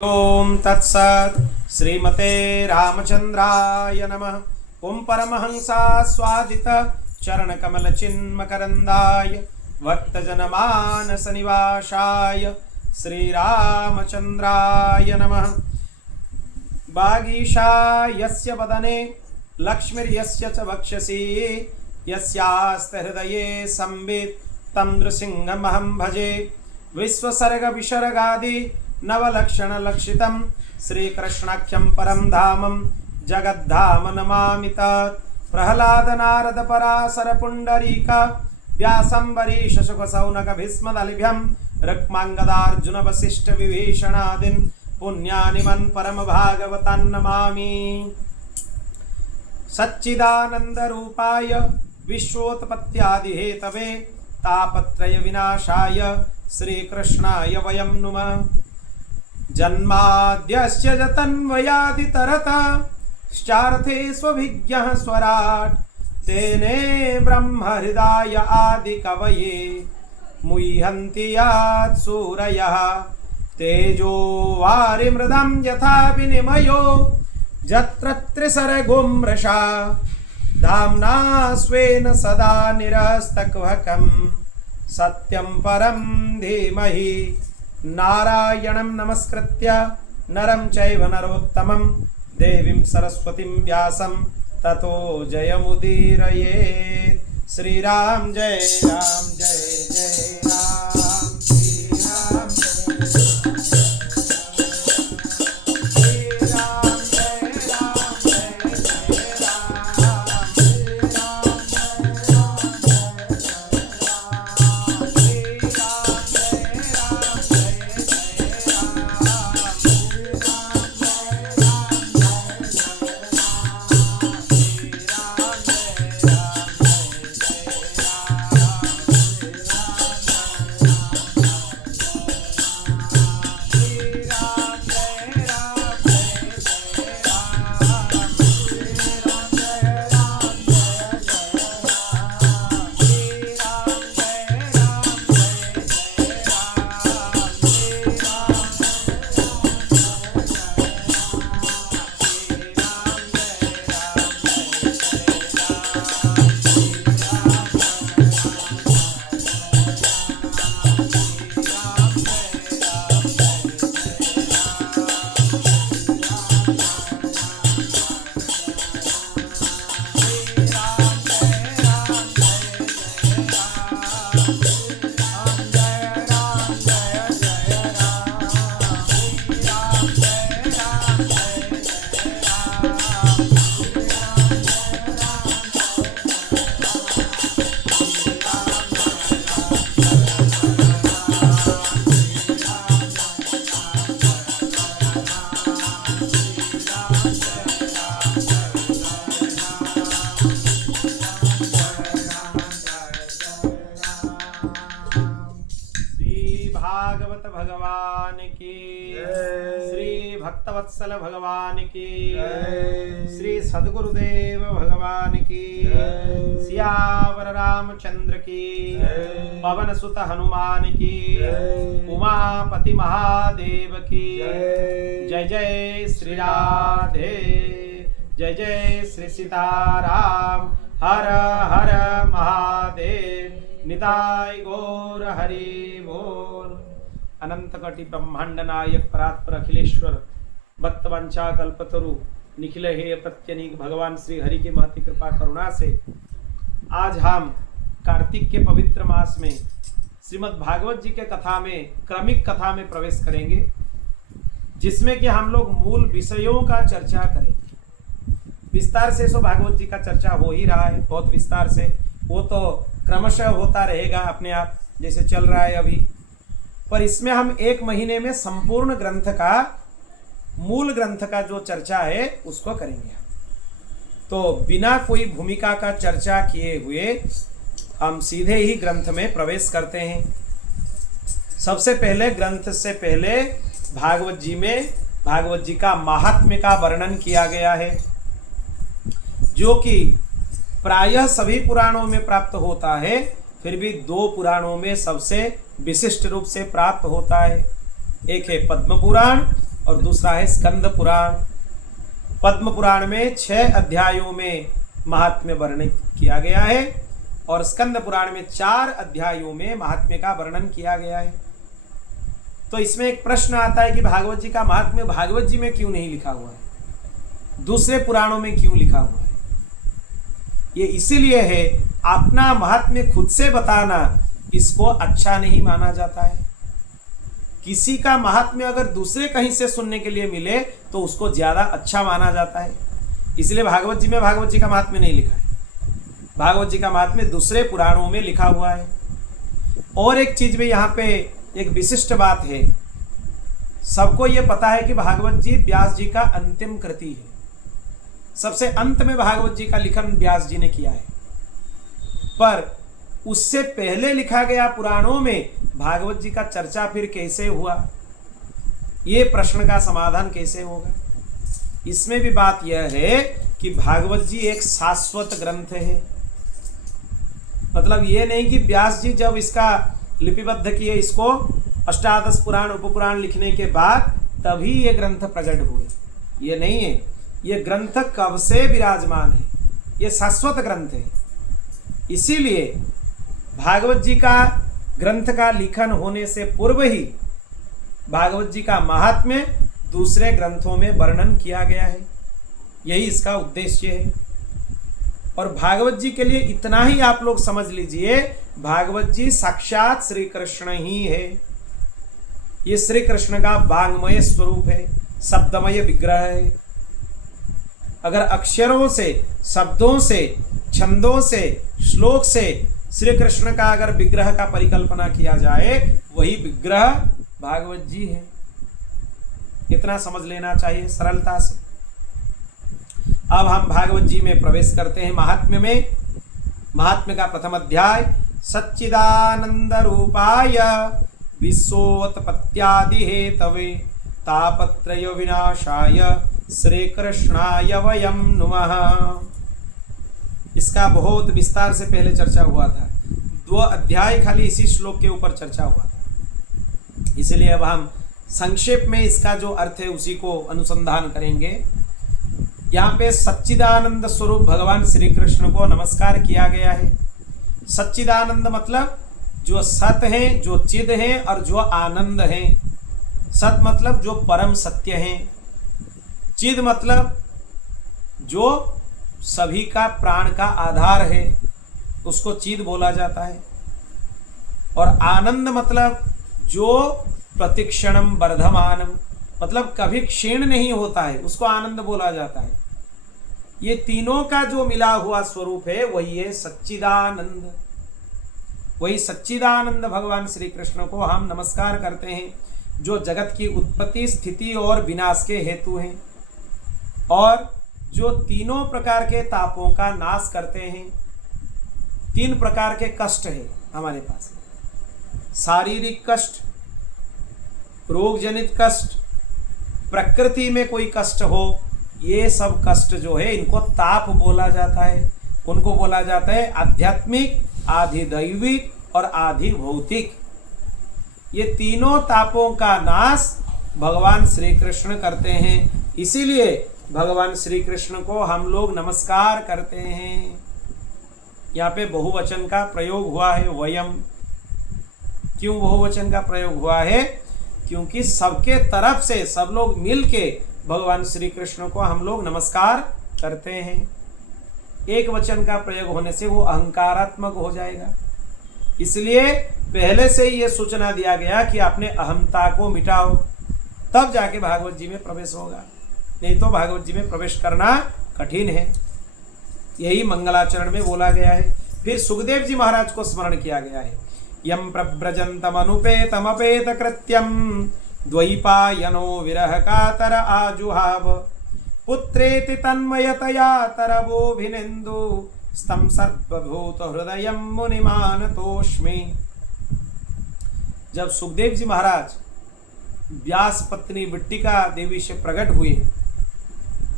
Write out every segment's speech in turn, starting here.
ओम तत्सत् श्रीमते रामचंद्राय नमः। ओम परमहंसा स्वादित चरणकमल चिन्मकरंदाय भक्तजनमानस निवासाय श्रीरामचंद्राय नमः। वागीशायस्य वदने लक्ष्मीर्यस्य च वक्षसि यस्यास्ते हृदये संवित् तं नृसिंहमहं भजे। विश्वसर्ग विसर्गादि नवलक्षण लक्षितं श्रीकृष्णाख्यं परं धामं जगद्धाम नमामि तत्। प्रह्लाद नारद पराशर पुंडरीक व्यासंबरीश शुक सौनक भीष्मदलिभ्यं रुक्मांगदार्जुन वसिष्ठ विभीषणादीन् पुण्यानिमन् परम भागवतान् नमामि। सच्चिदानंद रूपाय विश्वोत्पत्त्यादि हेतवे तापत्रय विनाशाय श्रीकृष्णाय वयं नुमः। जन्माद्यस्य जतन्वयादितरतश्चार्थे स्वभिज्ञः स्वराट् तेने ब्रह्महृदाय आदिकवये मुह्यन्ति यत् सूरयः। तेजो वारिमृदं यथा विनिमयो यत्र त्रिसर्गो मृषा धाम्ना स्वेन सदा निरस्तकुहकं सत्यं परं धीमहि। नारायणं नमस्कृत्य नरं चैव नरोत्तमं देवीं सरस्वतीं व्यासं ततो जयमुदीरयेत्। श्रीराम जय राम जय जय राम श्रीराम भगवान की, श्री भक्तवत्सल भगवान की, श्री सद्गुरुदेव भगवान की, सियावर रामचंद्र की, पवन सुत हनुमान की, उमापति महादेव की। जय जय श्री राधे, जय जय श्री सीताराम। हर हर महादेव, निताय गौर हरि बोल। अनंत कटि ब्रह्मांड नायक परात्पर अखिलेश्वर भक्तवंचा कल्पतरु निखिल हे प्रत्यनीक भगवान श्री हरि की महती कृपा करुणा से आज हम कार्तिक के पवित्र मास में श्रीमद् भागवत जी के कथा में क्रमिक कथा में प्रवेश करेंगे, जिसमें कि हम लोग मूल विषयों का चर्चा करेंगे। विस्तार से सो भागवत जी का चर्चा हो ही रहा है, बहुत विस्तार से। वो तो क्रमशः होता रहेगा अपने आप, जैसे चल रहा है अभी। पर इसमें हम एक महीने में संपूर्ण ग्रंथ का, मूल ग्रंथ का जो चर्चा है उसको करेंगे। तो बिना कोई भूमिका का चर्चा किए हुए हम सीधे ही ग्रंथ में प्रवेश करते हैं। सबसे पहले ग्रंथ से पहले भागवत जी में भागवत जी का महात्म्य का वर्णन किया गया है, जो कि प्रायः सभी पुराणों में प्राप्त होता है, फिर भी दो पुराणों में सबसे विशिष्ट रूप से प्राप्त होता है। एक है पद्म पुराण और दूसरा है स्कंद पुराण। पद्म पुराण में 6 अध्यायों में महात्म्य वर्णन किया गया है और स्कंद पुराण में 4 अध्यायों में महात्म्य का वर्णन किया गया है। तो इसमें एक प्रश्न आता है कि भागवत जी का महात्म्य भागवत जी में क्यों नहीं लिखा हुआ है, दूसरे पुराणों में क्यों लिखा हुआ है? ये इसीलिए है, अपना महात्म्य खुद से बताना इसको अच्छा नहीं माना जाता है। किसी का महात्म्य अगर दूसरे कहीं से सुनने के लिए मिले तो उसको ज्यादा अच्छा माना जाता है। इसलिए भागवत जी में भागवत जी का महात्म्य नहीं लिखा है, भागवत जी का महात्म्य दूसरे पुराणों में लिखा हुआ है। और एक चीज भी यहाँ पे एक विशिष्ट बात है, सबको ये पता है कि भागवत जी व्यास जी का अंतिम कृति है, सबसे अंत में भागवत जी का लिखन व्यास जी ने किया है। पर उससे पहले लिखा गया पुराणों में भागवत जी का चर्चा फिर कैसे हुआ, ये प्रश्न का समाधान कैसे होगा? इसमें भी बात यह है कि भागवत जी एक शाश्वत ग्रंथ है। मतलब ये नहीं कि व्यास जी जब इसका लिपिबद्ध किए, इसको अष्टादश पुराण उपपुराण लिखने के बाद तभी ये ग्रंथ प्रकट हुए, ये नहीं है। ये ग्रंथ कब से विराजमान है, ये शाश्वत ग्रंथ है। इसीलिए भागवत जी का ग्रंथ का लिखन होने से पूर्व ही भागवत जी का महात्म्य दूसरे ग्रंथों में वर्णन किया गया है, यही इसका उद्देश्य है। और भागवत जी के लिए इतना ही आप लोग समझ लीजिए, भागवत जी साक्षात श्री कृष्ण ही है। ये श्री कृष्ण का वांग्मय स्वरूप है, शब्दमय विग्रह है। अगर अक्षरों से, शब्दों से, छंदों से, श्लोक से श्री कृष्ण का अगर विग्रह का परिकल्पना किया जाए, वही विग्रह भागवत जी है। इतना समझ लेना चाहिए सरलता से। अब हम भागवत जी में प्रवेश करते हैं महात्म्य में। महात्म्य का प्रथम अध्याय, सच्चिदानंद रूपाय विश्वोत्पत्त्यादि हेतवे तापत्रय विनाशाय श्री कृष्णाय वयम नुमः। इसका बहुत विस्तार से पहले चर्चा हुआ था, 2 अध्याय खाली इसी श्लोक के ऊपर चर्चा हुआ था। इसलिए अब हम संक्षेप में इसका जो अर्थ है उसी को अनुसंधान करेंगे। यहाँ पे सच्चिदानंद स्वरूप भगवान श्री कृष्ण को नमस्कार किया गया है। सच्चिदानंद मतलब जो सत है, जो चिद है और जो आनंद है। सत मतलब जो परम सत्य है, चिद मतलब जो सभी का प्राण का आधार है, उसको चिद बोला जाता है। और आनंद मतलब जो प्रतिक्षणम वर्धमानम, मतलब कभी क्षीण नहीं होता है, उसको आनंद बोला जाता है। ये तीनों का जो मिला हुआ स्वरूप है वही है सच्चिदानंद। वही सच्चिदानंद भगवान श्री कृष्ण को हम नमस्कार करते हैं, जो जगत की उत्पत्ति, स्थिति और विनाश के हेतु हैं और जो तीनों प्रकार के तापों का नाश करते हैं। 3 प्रकार के कष्ट है हमारे पास, शारीरिक कष्ट, रोग जनित कष्ट, प्रकृति में कोई कष्ट हो, ये सब कष्ट जो है इनको ताप बोला जाता है। उनको बोला जाता है आध्यात्मिक, आधिदैविक और आधि भौतिक। ये तीनों तापों का नाश भगवान श्री कृष्ण करते हैं। इसीलिए भगवान श्री कृष्ण को हम लोग नमस्कार करते हैं। यहाँ पे बहुवचन का प्रयोग हुआ है, वयम। क्यों बहुवचन का प्रयोग हुआ है? क्योंकि सबके तरफ से सब लोग मिलके भगवान श्री कृष्ण को हम लोग नमस्कार करते हैं। एक वचन का प्रयोग होने से वो अहंकारात्मक हो जाएगा। इसलिए पहले से ही ये सूचना दिया गया कि अपने अहंता को मिटाओ, तब जाके भागवत जी में प्रवेश होगा, नहीं तो भागवत जी में प्रवेश करना कठिन है। यही मंगलाचरण में बोला गया है। फिर सुखदेव जी महाराज को स्मरण किया गया है। यम प्रव्रजन्तमनुपेतमपेत कृत्यम द्वैपायनो विरह कातर आजुहाव पुत्रेति तन्मयतया तरवोभिनेन्दु स्तम सर्वभूत हृदयम मुनिमानतोष्मि। जब सुखदेव जी महाराज व्यास पत्नी विट्टिका देवी से प्रकट हुए,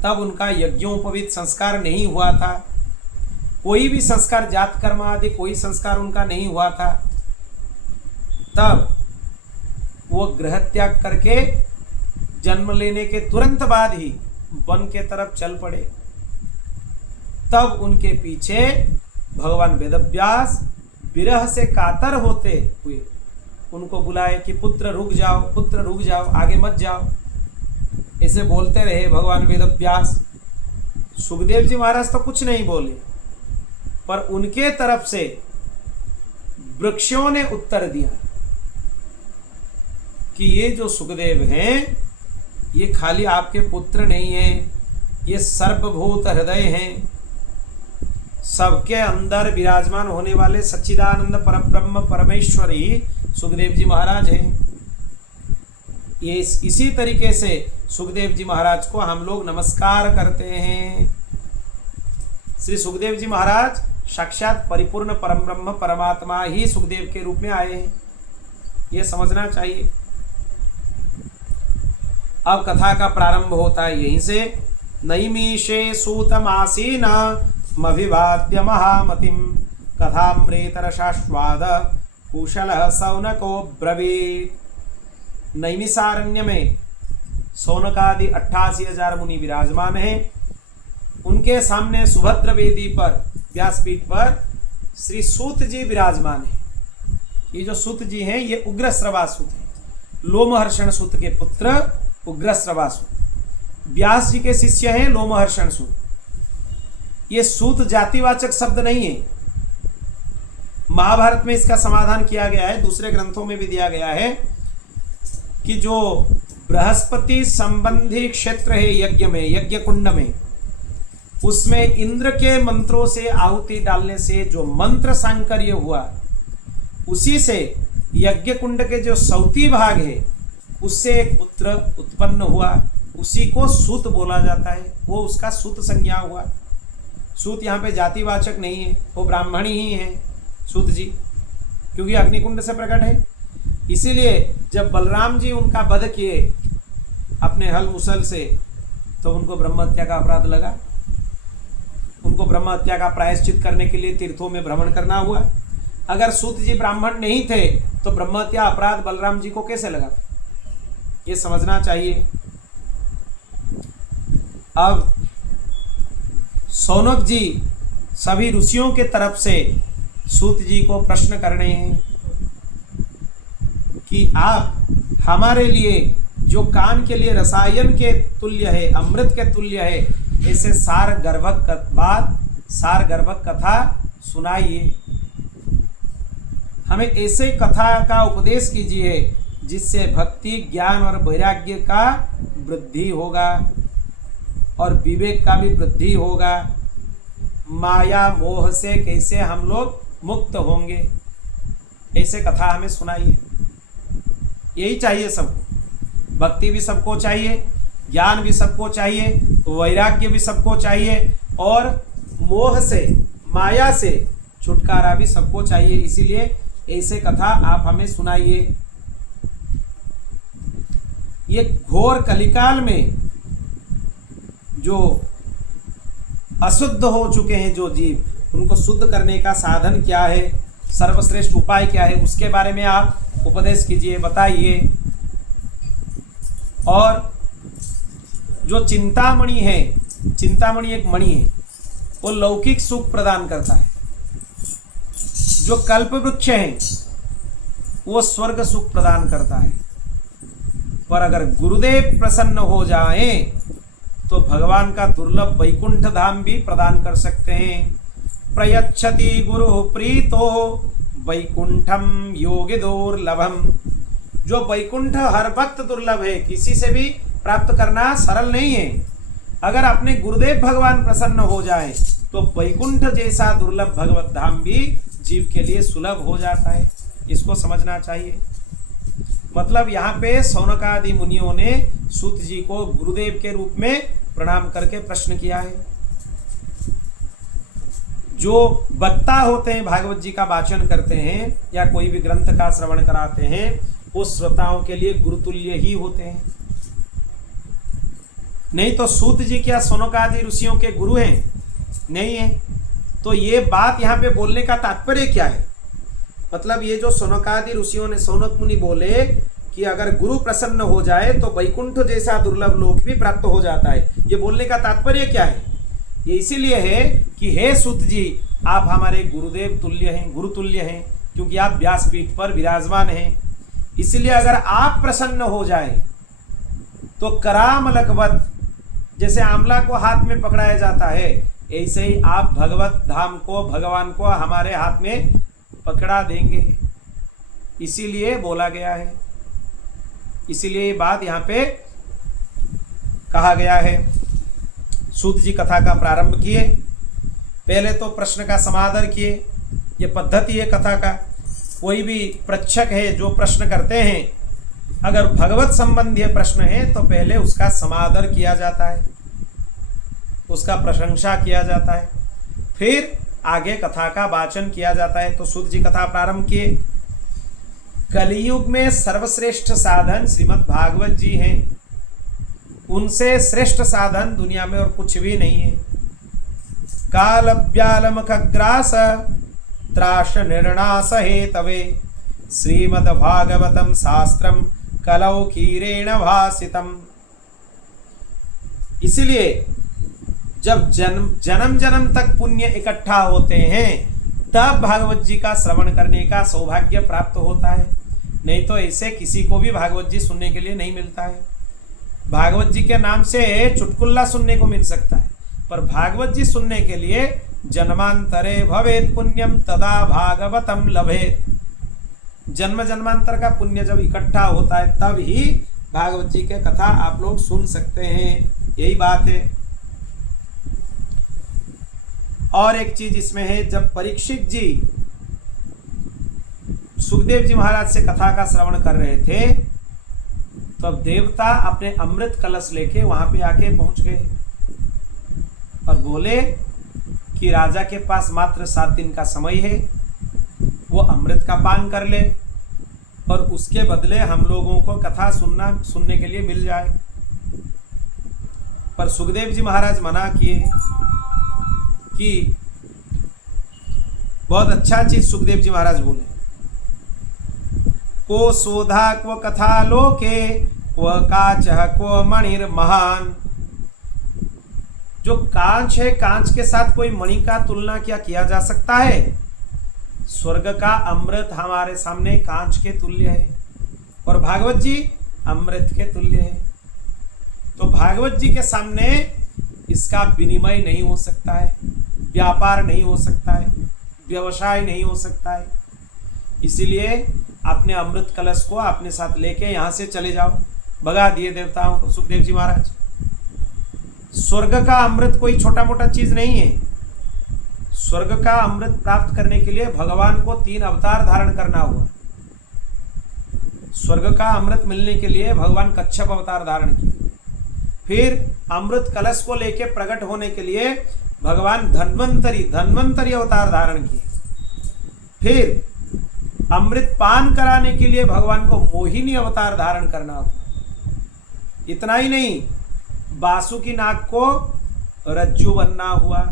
तब उनका यज्ञोपवीत संस्कार नहीं हुआ था। कोई भी संस्कार, जात कर्म आदि कोई संस्कार उनका नहीं हुआ था। तब वो गृह त्याग करके जन्म लेने के तुरंत बाद ही वन के तरफ चल पड़े। तब उनके पीछे भगवान वेदव्यास विरह से कातर होते हुए उनको बुलाए कि पुत्र रुक जाओ, पुत्र रुक जाओ, आगे मत जाओ। ऐसे बोलते रहे भगवान वेदव्यास। सुखदेव जी महाराज तो कुछ नहीं बोले, पर उनके तरफ से वृक्षों ने उत्तर दिया कि ये जो सुखदेव हैं ये खाली आपके पुत्र नहीं हैं, ये सर्वभूत हृदय हैं, सबके अंदर विराजमान होने वाले सच्चिदानंद परब्रह्म परमेश्वर ही सुखदेव जी महाराज हैं। ये इसी तरीके से सुखदेव जी महाराज को हम लोग नमस्कार करते हैं। श्री सुखदेव जी महाराज साक्षात परिपूर्ण परम ब्रह्म परमात्मा ही सुखदेव के रूप में आए हैं, ये समझना चाहिए। अब कथा का प्रारंभ होता है यहीं से। नैमीशे सूतमासीन मभिवाद्य महामतिम कथामृतरसास्वाद कुशलः सौनको ब्रवीत। नैमिषारण्य में सौनकादि 88,000 मुनि विराजमान हैं। उनके सामने सुभद्र वेदी पर व्यासपीठ पर श्री सूत जी विराजमान हैं। ये जो सूत जी हैं ये उग्रश्रवा सूत हैं, लोमहर्षण सूत के पुत्र उग्रश्रवा सूत। व्यास जी के शिष्य हैं लोमहर्षण सूत। ये सूत जातिवाचक शब्द नहीं है। महाभारत में इसका समाधान किया गया है, दूसरे ग्रंथों में भी दिया गया है कि जो बृहस्पति संबंधी क्षेत्र है यज्ञ में, यज्ञ कुंड में, उसमें इंद्र के मंत्रों से आहुति डालने से जो मंत्र सांकर्य हुआ, उसी से यज्ञ कुंड के जो सौती भाग है उससे एक पुत्र उत्पन्न हुआ, उसी को सूत बोला जाता है। वो उसका सूत संज्ञा हुआ। सूत यहाँ पे जातिवाचक नहीं है, वो ब्राह्मणी ही है सूत जी, क्योंकि अग्निकुंड से प्रकट है। इसीलिए जब बलराम जी उनका वध किए अपने हल मुसल से, तो उनको ब्रह्म हत्या का अपराध लगा। उनको ब्रह्म हत्या का प्रायश्चित करने के लिए तीर्थों में भ्रमण करना हुआ। अगर सूत जी ब्राह्मण नहीं थे तो ब्रह्म हत्या अपराध बलराम जी को कैसे लगा, ये समझना चाहिए। अब सौनक जी सभी ऋषियों के तरफ से सूत जी को प्रश्न करने हैं कि आप हमारे लिए जो कान के लिए रसायन के तुल्य है, अमृत के तुल्य है, ऐसे सार गर्भक बात, सार गर्भक कथा सुनाइए। हमें ऐसे कथा का उपदेश कीजिए जिससे भक्ति, ज्ञान और वैराग्य का वृद्धि होगा और विवेक का भी वृद्धि होगा। माया मोह से कैसे हम लोग मुक्त होंगे, ऐसे कथा हमें सुनाइए। यही चाहिए सबको। भक्ति भी सबको चाहिए, ज्ञान भी सबको चाहिए, वैराग्य भी सबको चाहिए, और मोह से, माया से छुटकारा भी सबको चाहिए। इसीलिए ऐसे कथा आप हमें सुनाइए। ये घोर कलिकाल में जो अशुद्ध हो चुके हैं जो जीव, उनको शुद्ध करने का साधन क्या है, सर्वश्रेष्ठ उपाय क्या है, उसके बारे में आप उपदेश कीजिए, बताइए। और जो चिंतामणि है, चिंतामणि एक मणि है, वो लौकिक सुख प्रदान करता है। जो कल्प वृक्ष है वो स्वर्ग सुख प्रदान करता है। पर अगर गुरुदेव प्रसन्न हो जाए तो भगवान का दुर्लभ वैकुंठ धाम भी प्रदान कर सकते हैं। प्रयच्छति गुरु प्रीतो वैकुंठम योगी दुर्लभम। जो वैकुंठ हर भक्त दुर्लभ है, किसी से भी प्राप्त करना सरल नहीं है। अगर अपने गुरुदेव भगवान प्रसन्न हो जाए तो वैकुंठ जैसा दुर्लभ भगवत धाम भी जीव के लिए सुलभ हो जाता है। इसको समझना चाहिए। मतलब यहाँ पे सौनकादि मुनियों ने सूत जी को गुरुदेव के रूप में प्रणाम करके प्रश्न किया है। जो वक्ता होते हैं, भागवत जी का वाचन करते हैं या कोई भी ग्रंथ का श्रवण कराते हैं, वो श्रोताओं के लिए गुरुतुल्य ही होते हैं। नहीं तो सूत जी क्या सौनकादि ऋषियों के गुरु हैं? नहीं है। तो ये बात यहाँ पे बोलने का तात्पर्य क्या है? मतलब ये जो सौनकादि ऋषियों ने, सौनक मुनि बोले कि अगर गुरु प्रसन्न हो जाए तो वैकुंठ जैसा दुर्लभ लोक भी प्राप्त हो जाता है। ये बोलने का तात्पर्य क्या है? ये इसीलिए है कि हे सूत जी, आप हमारे गुरुदेव तुल्य हैं, गुरु तुल्य हैं, क्योंकि आप व्यासपीठ पर विराजमान हैं। इसलिए अगर आप प्रसन्न हो जाए तो करामलकवत, जैसे आंवला को हाथ में पकड़ाया जाता है, ऐसे ही आप भगवत धाम को, भगवान को हमारे हाथ में पकड़ा देंगे। इसीलिए बोला गया है, इसीलिए ये बात यहाँ पे कहा गया है। सूत जी कथा का प्रारंभ किए, पहले तो प्रश्न का समादर किए। ये पद्धति है कथा का। कोई भी पृच्छक है जो प्रश्न करते हैं, अगर भगवत संबंधी प्रश्न है तो पहले उसका समादर किया जाता है, उसका प्रशंसा किया जाता है, फिर आगे कथा का वाचन किया जाता है। तो सूत जी कथा प्रारंभ किए। कलियुग में सर्वश्रेष्ठ साधन श्रीमद् भागवत जी हैं। उनसे श्रेष्ठ साधन दुनिया में और कुछ भी नहीं है। काल व्यालम खग्रास त्राश निर्णास हेतवे श्रीमद् भागवतम शास्त्रम कलौ कीरेण भासितम। इसलिए जब जन्म जन्म तक पुण्य इकट्ठा होते हैं तब भागवत जी का श्रवण करने का सौभाग्य प्राप्त होता है। नहीं तो ऐसे किसी को भी भागवत जी सुनने के लिए नहीं मिलता है। भागवत जी के नाम से चुटकुल्ला सुनने को मिल सकता है, पर भागवत जी सुनने के लिए जन्मांतरे भवेत पुण्यम तदा भागवतम लभेत। जन्म जन्मांतर का पुण्य जब इकट्ठा होता है तब ही भागवत जी के कथा आप लोग सुन सकते हैं। यही बात है। और एक चीज इसमें है, जब परीक्षित जी सुखदेव जी महाराज से कथा का श्रवण कर रहे थे तब देवता अपने अमृत कलश लेके वहां पे आके पहुंच गए और बोले कि राजा के पास मात्र 7 दिन का समय है, वो अमृत का पान कर ले और उसके बदले हम लोगों को कथा सुनने के लिए मिल जाए। पर सुखदेव जी महाराज मना किए कि बहुत अच्छा चीज सुखदेव जी महाराज बोले, को शोधा क्व कथा लोके क्व काचः क्व मणिर महान। जो कांच है, कांच के साथ कोई मणि का तुलना क्या किया जा सकता है? स्वर्ग का अमृत हमारे सामने कांच के तुल्य है और भागवत जी अमृत के तुल्य है। तो भागवत जी के सामने इसका विनिमय नहीं हो सकता है, व्यापार नहीं हो सकता है, व्यवसाय नहीं हो सकता है। इसीलिए अपने अमृत कलश को अपने साथ लेके यहां से चले जाओ। भगा दिए देवताओं को सुखदेव जी महाराज। स्वर्ग का अमृत कोई छोटा मोटा चीज नहीं है। स्वर्ग का अमृत प्राप्त करने के लिए भगवान को 3 अवतार धारण करना हुआ। स्वर्ग का अमृत मिलने के लिए भगवान कच्छप अवतार धारण किए। फिर अमृत कलश को लेके प्रकट होने के लिए भगवान धन्वंतरी अवतार धारण किए। फिर अमृत पान कराने के लिए भगवान को मोहिनी अवतार धारण करना हुआ। इतना ही नहीं, बासुकी नाग को रज्जु बनना हुआ।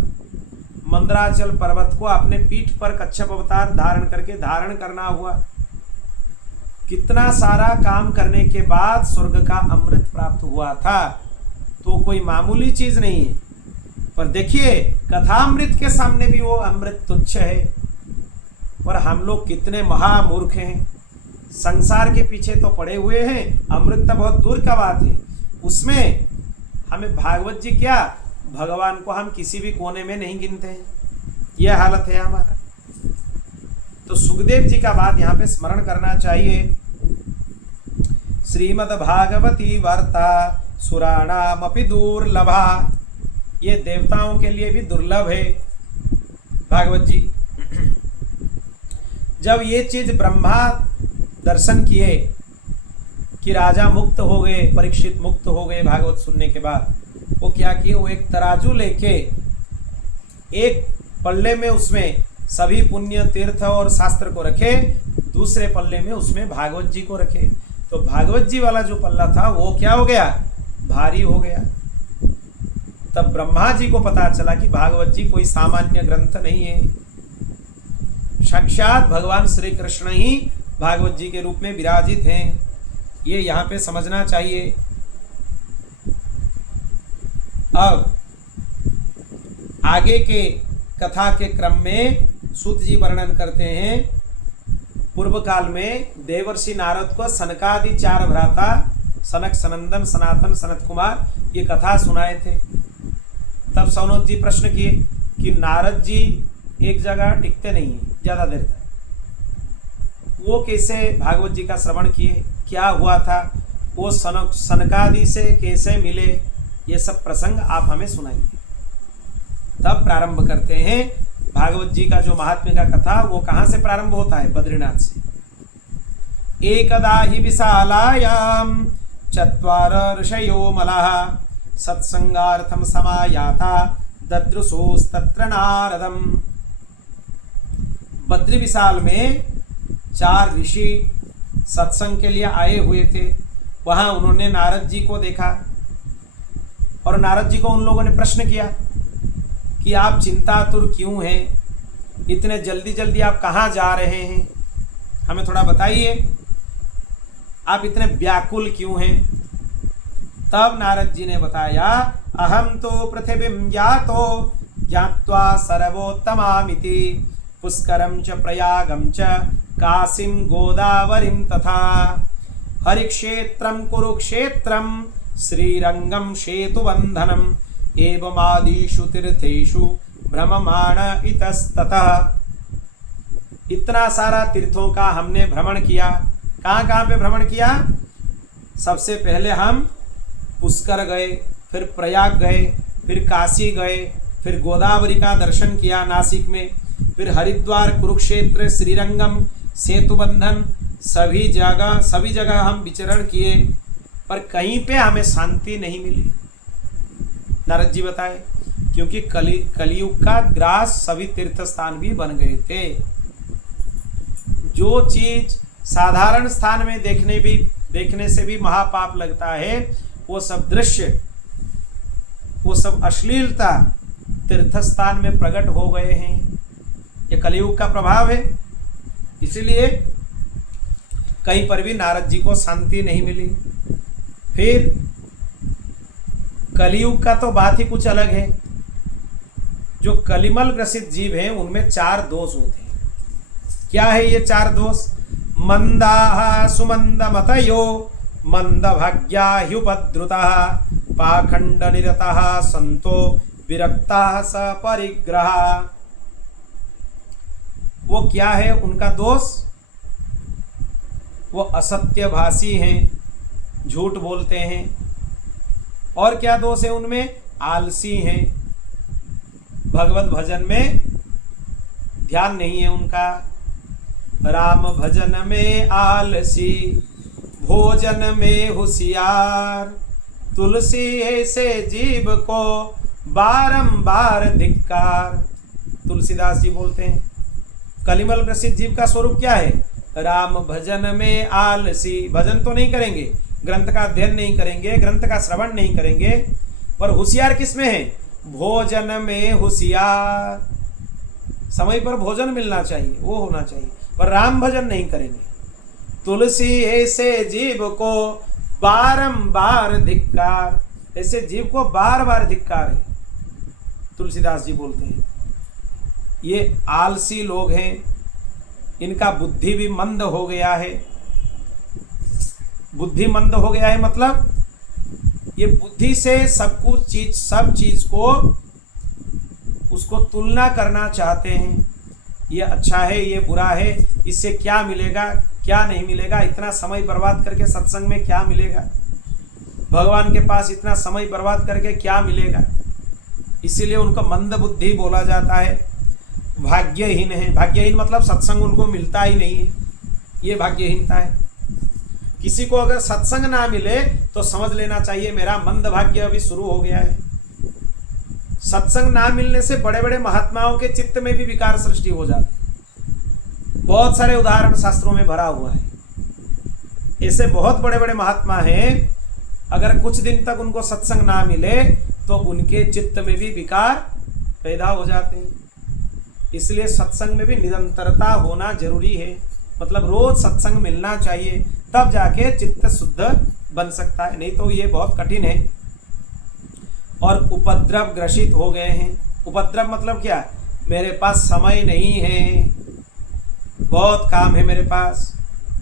मंदराचल पर्वत को अपने पीठ पर कच्छप अवतार धारण करना हुआ। कितना सारा काम करने के बाद स्वर्ग का अमृत प्राप्त हुआ था, तो कोई मामूली चीज नहीं है। पर देखिए, कथामृत के सामने भी वो अमृत तुच्छ है। पर हम लोग कितने महामूर्ख हैं, संसार के पीछे तो पड़े हुए हैं, अमृत तो बहुत दूर का बात है। उसमें हमें भागवत जी क्या, भगवान को हम किसी भी कोने में नहीं गिनते हैं। यह हालत है हमारा। तो सुखदेव जी का बात यहाँ पे स्मरण करना चाहिए। श्रीमद् भागवती वार्ता सुराणामपि दुर्लभा। ये देवताओं के लिए भी दुर्लभ है भागवत जी। जब ये चीज ब्रह्मा दर्शन किए कि राजा मुक्त हो गए, परीक्षित मुक्त हो गए भागवत सुनने के बाद, वो क्या किए, वो एक तराजू लेके एक पल्ले में उसमें सभी पुण्य तीर्थ और शास्त्र को रखे, दूसरे पल्ले में उसमें भागवत जी को रखे। तो भागवत जी वाला जो पल्ला था वो क्या हो गया, भारी हो गया। तब ब्रह्मा जी को पता चला कि भागवत जी कोई सामान्य ग्रंथ नहीं है, साक्षात भगवान श्री कृष्ण ही भागवत जी के रूप में विराजित हैं। ये यहाँ पे समझना चाहिए। अब आगे के कथा के क्रम में सूत जी वर्णन करते हैं, पूर्व काल में देवर्षि नारद को सनकादि 4 भ्राता सनक, सनंदन, सनातन, सनत कुमार ये कथा सुनाए थे। तब सौनक जी प्रश्न किए कि नारद जी एक जगह टिकते नहीं है ज़्यादा देर तक, वो कैसे भागवत जी का श्रवण किए, क्या हुआ था, वो सनकादि से कैसे मिले, ये सब प्रसंग आप हमें सुनाइए। तब प्रारंभ करते हैं भागवत जी का जो महात्म्य का कथा, वो कहाँ से प्रारंभ होता है? बद्रीनाथ से। एकदा हि विशालायां चत्वार ऋषयो मलाः सत्संगार्थम समायाता ददृशोस्तत्र नारदम। बद्री विशाल में 4 ऋषि सत्संग के लिए आए हुए थे। वहां उन्होंने नारद जी को देखा और नारद जी को उन लोगों ने प्रश्न किया कि आप चिंतातुर क्यों हैं, इतने जल्दी जल्दी आप कहाँ जा रहे हैं, हमें थोड़ा बताइए, आप इतने व्याकुल क्यों हैं? तब नारद जी ने बताया, अहम तो पृथिवीं जातो ज्ञात्वा सर्वोत्तमामिति पुष्करम च प्रयागम च काशीं गोदावरीं तथा हरिक्षेत्रं कुरुक्षेत्रं श्रीरंगम सेतुबंधनम एवमादिषु तीर्थेषु भ्रममाण इतस्ततः। इतना सारा तीर्थों का हमने भ्रमण किया। कहाँ कहाँ पे भ्रमण किया? सबसे पहले हम पुष्कर गए, फिर प्रयाग गए, फिर काशी गए, फिर गोदावरी का दर्शन किया नासिक में, फिर हरिद्वार, कुरुक्षेत्र, श्रीरंगम, सेतुबंधन, सभी जगह हम विचरण किए, पर कहीं पे हमें शांति नहीं मिली। नारद जी बताए, क्योंकि कलियुग का ग्रास सभी तीर्थ स्थान भी बन गए थे। जो चीज साधारण स्थान में देखने से भी महापाप लगता है, वो सब दृश्य, वो सब अश्लीलता तीर्थ स्थान में प्रकट हो गए हैं। ये कलियुग का प्रभाव है। इसीलिए कहीं पर भी नारद जी को शांति नहीं मिली। फिर कलियुग का तो बात ही कुछ अलग है। जो कलिमल ग्रसित जीव हैं उनमें 4 दोष होते हैं। क्या है ये 4 दोष? मंदाः सुमंदमतयो मंदभाग्या ह्युपद्रुतः पाखंड निरतः संतो विरक्ताः सपरिग्रहा। वो क्या है उनका दोष? वो असत्यभाषी हैं, झूठ बोलते हैं। और क्या दोष है उनमें? आलसी हैं, भगवत भजन में ध्यान नहीं है उनका। राम भजन में आलसी, भोजन में होशियार, तुलसी ऐसे जीव को बारंबार धिक्कार। तुलसीदास जी बोलते हैं कलिमल ग्रसित जीव का स्वरूप क्या है? राम भजन में आलसी, भजन तो नहीं करेंगे, ग्रंथ का अध्ययन नहीं करेंगे, ग्रंथ का श्रवण नहीं करेंगे, पर होशियार किस में है? भोजन में होशियार। समय पर भोजन मिलना चाहिए, वो होना चाहिए, पर राम भजन नहीं करेंगे। तुलसी ऐसे जीव को बारंबार धिक्कार, ऐसे जीव को बार बार धिक्कार है, तुलसीदास जी बोलते हैं। ये आलसी लोग हैं, इनका बुद्धि भी मंद हो गया है। बुद्धि मंद हो गया है मतलब ये बुद्धि से सब चीज को उसको तुलना करना चाहते हैं। ये अच्छा है, ये बुरा है, इससे क्या मिलेगा, क्या नहीं मिलेगा, इतना समय बर्बाद करके सत्संग में क्या मिलेगा, भगवान के पास इतना समय बर्बाद करके क्या मिलेगा। इसीलिए उनको मंद बुद्धि बोला जाता है। भाग्यहीन है। भाग्यहीन मतलब सत्संग उनको मिलता ही नहीं है, ये भाग्यहीनता है। किसी को अगर सत्संग ना मिले तो समझ लेना चाहिए मेरा मंद भाग्य अभी शुरू हो गया है। सत्संग ना मिलने से बड़े बड़े महात्माओं के चित्त में भी विकार सृष्टि हो जाती। बहुत सारे उदाहरण शास्त्रों में भरा हुआ है। ऐसे बहुत बड़े बड़े महात्मा हैं, अगर कुछ दिन तक उनको सत्संग ना मिले तो उनके चित्त में भी विकार पैदा हो जाते हैं। इसलिए सत्संग में भी निरंतरता होना जरूरी है। मतलब रोज सत्संग मिलना चाहिए, तब जाके चित्त शुद्ध बन सकता है, नहीं तो ये बहुत कठिन है। और उपद्रव ग्रसित हो गए हैं। उपद्रव मतलब क्या? मेरे पास समय नहीं है, बहुत काम है मेरे पास,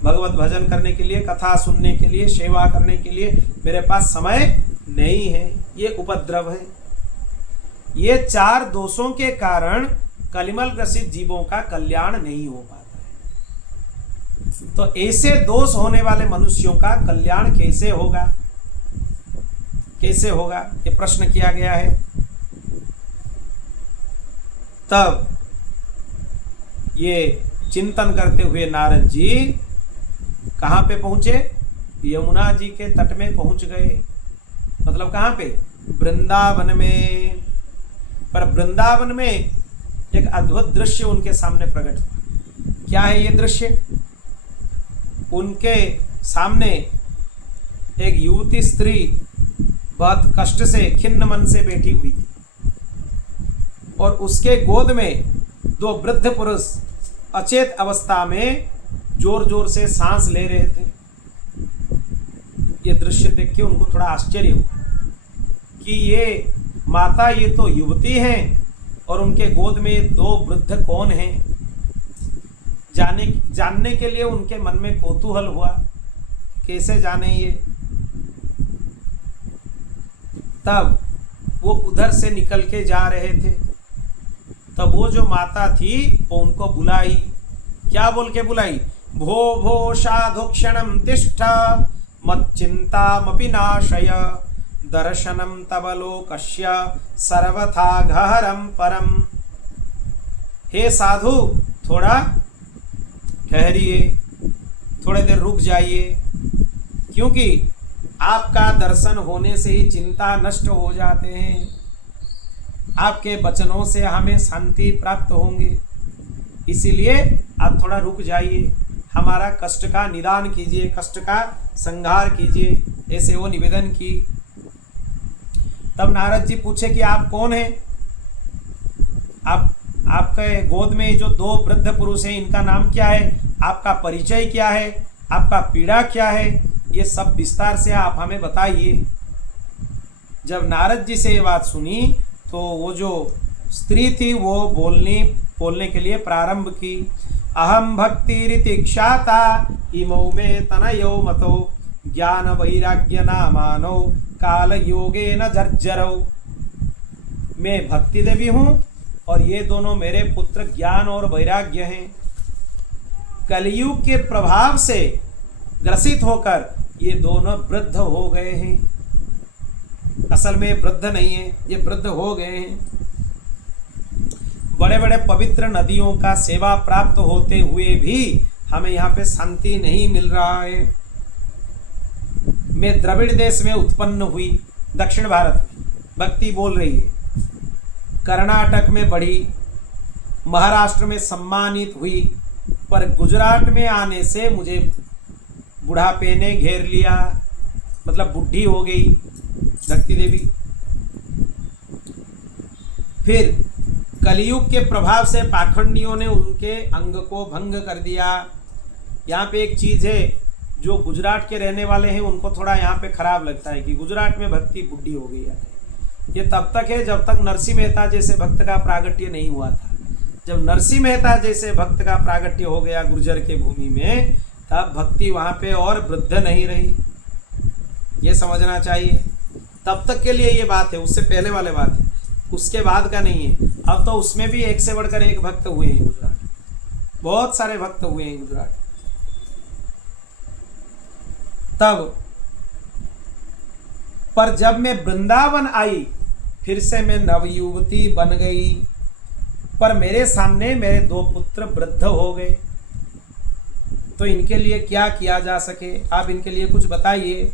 भगवत भजन करने के लिए, कथा सुनने के लिए, सेवा करने के लिए मेरे पास समय नहीं है, ये उपद्रव है। ये 4 दोषों के कारण कलिमल ग्रसित जीवों का कल्याण नहीं हो पाता है। तो ऐसे दोष होने वाले मनुष्यों का कल्याण कैसे होगा? कैसे होगा, ये प्रश्न किया गया है। तब ये चिंतन करते हुए नारद जी कहाँ पे पहुंचे? यमुना जी के तट में पहुंच गए। मतलब कहाँ पे? वृंदावन में। पर वृंदावन में एक अद्भुत दृश्य उनके सामने प्रकट हुआ। क्या है ये दृश्य? उनके सामने एक युवती स्त्री बहुत कष्ट से, खिन्न मन से बैठी हुई थी और उसके गोद में 2 वृद्ध पुरुष अचेत अवस्था में जोर जोर से सांस ले रहे थे। ये दृश्य देख के उनको थोड़ा आश्चर्य हुआ कि ये माता, ये तो युवती हैं और उनके गोद में 2 वृद्ध कौन हैं? जानने के लिए उनके मन में कौतूहल हुआ, कैसे जाने ये। तब वो उधर से निकल के जा रहे थे, तब वो जो माता थी वो उनको बुलाई। क्या बोल के बुलाई? भो भो साधु क्षणम तिष्ठ मच्चिंतामपि नाशय दर्शनम तव लोकस्य सर्वथा गहरम परम। हे साधु, थोड़ा ठहरिए, थोड़े देर रुक जाइए, क्योंकि आपका दर्शन होने से ही चिंता नष्ट हो जाते हैं। आपके वचनों से हमें शांति प्राप्त होंगे, इसीलिए आप थोड़ा रुक जाइए, हमारा कष्ट का निदान कीजिए, कष्ट का संहार कीजिए। ऐसे वो निवेदन की। तब नारद जी पूछे कि आप कौन हैं? आपके गोद में जो 2 वृद्ध पुरुष हैं, इनका नाम क्या है? आपका परिचय क्या है? आपका पीड़ा क्या है? ये सब विस्तार से आप हमें बताइए। जब नारद जी से ये बात सुनी तो वो जो स्त्री थी वो बोलने के लिए प्रारंभ की। अहम भक्ति ऋतिक्षाता इमौ में तनयो मतो ज्ञान वैराग्य नामानो काल योगे न जर्जरौ। मैं भक्ति देवी हूँ और ये दोनों मेरे पुत्र ज्ञान और वैराग्य हैं। कलयुग के प्रभाव से ग्रसित होकर ये दोनों वृद्ध हो गए हैं। असल में वृद्ध नहीं है, ये वृद्ध हो गए हैं। बड़े बड़े पवित्र नदियों का सेवा प्राप्त होते हुए भी हमें यहाँ पे शांति नहीं मिल रहा है। मैं द्रविड़ देश में उत्पन्न हुई, दक्षिण भारत में भक्ति बोल रही है, कर्नाटक में बढ़ी, महाराष्ट्र में सम्मानित हुई, पर गुजरात में आने से मुझे बुढ़ापे ने घेर लिया, मतलब बुढ़ी हो गई भक्ति देवी। फिर कलयुग के प्रभाव से पाखंडियों ने उनके अंग को भंग कर दिया। यहाँ पे एक चीज़ है जो गुजरात के रहने वाले हैं उनको थोड़ा यहाँ पे खराब लगता है कि गुजरात में भक्ति बुढ़ी हो गई है। ये तब तक है जब तक नरसिंह मेहता जैसे भक्त का प्रागट्य नहीं हुआ था। जब नरसिंह मेहता जैसे भक्त का प्रागट्य हो गया गुर्जर के भूमि में, तब भक्ति वहाँ पे और वृद्ध नहीं रही। ये समझना चाहिए। तब तक के लिए ये बात है, उससे पहले वाले बात है, उसके बाद का नहीं है। अब तो उसमें भी एक से बढ़कर एक भक्त हुए हैं गुजरात, बहुत सारे भक्त हुए हैं गुजरात। तब पर जब मैं वृंदावन आई फिर से मैं नवयुवती बन गई, पर मेरे सामने मेरे 2 पुत्र वृद्ध हो गए। तो इनके लिए क्या किया जा सके, आप इनके लिए कुछ बताइए।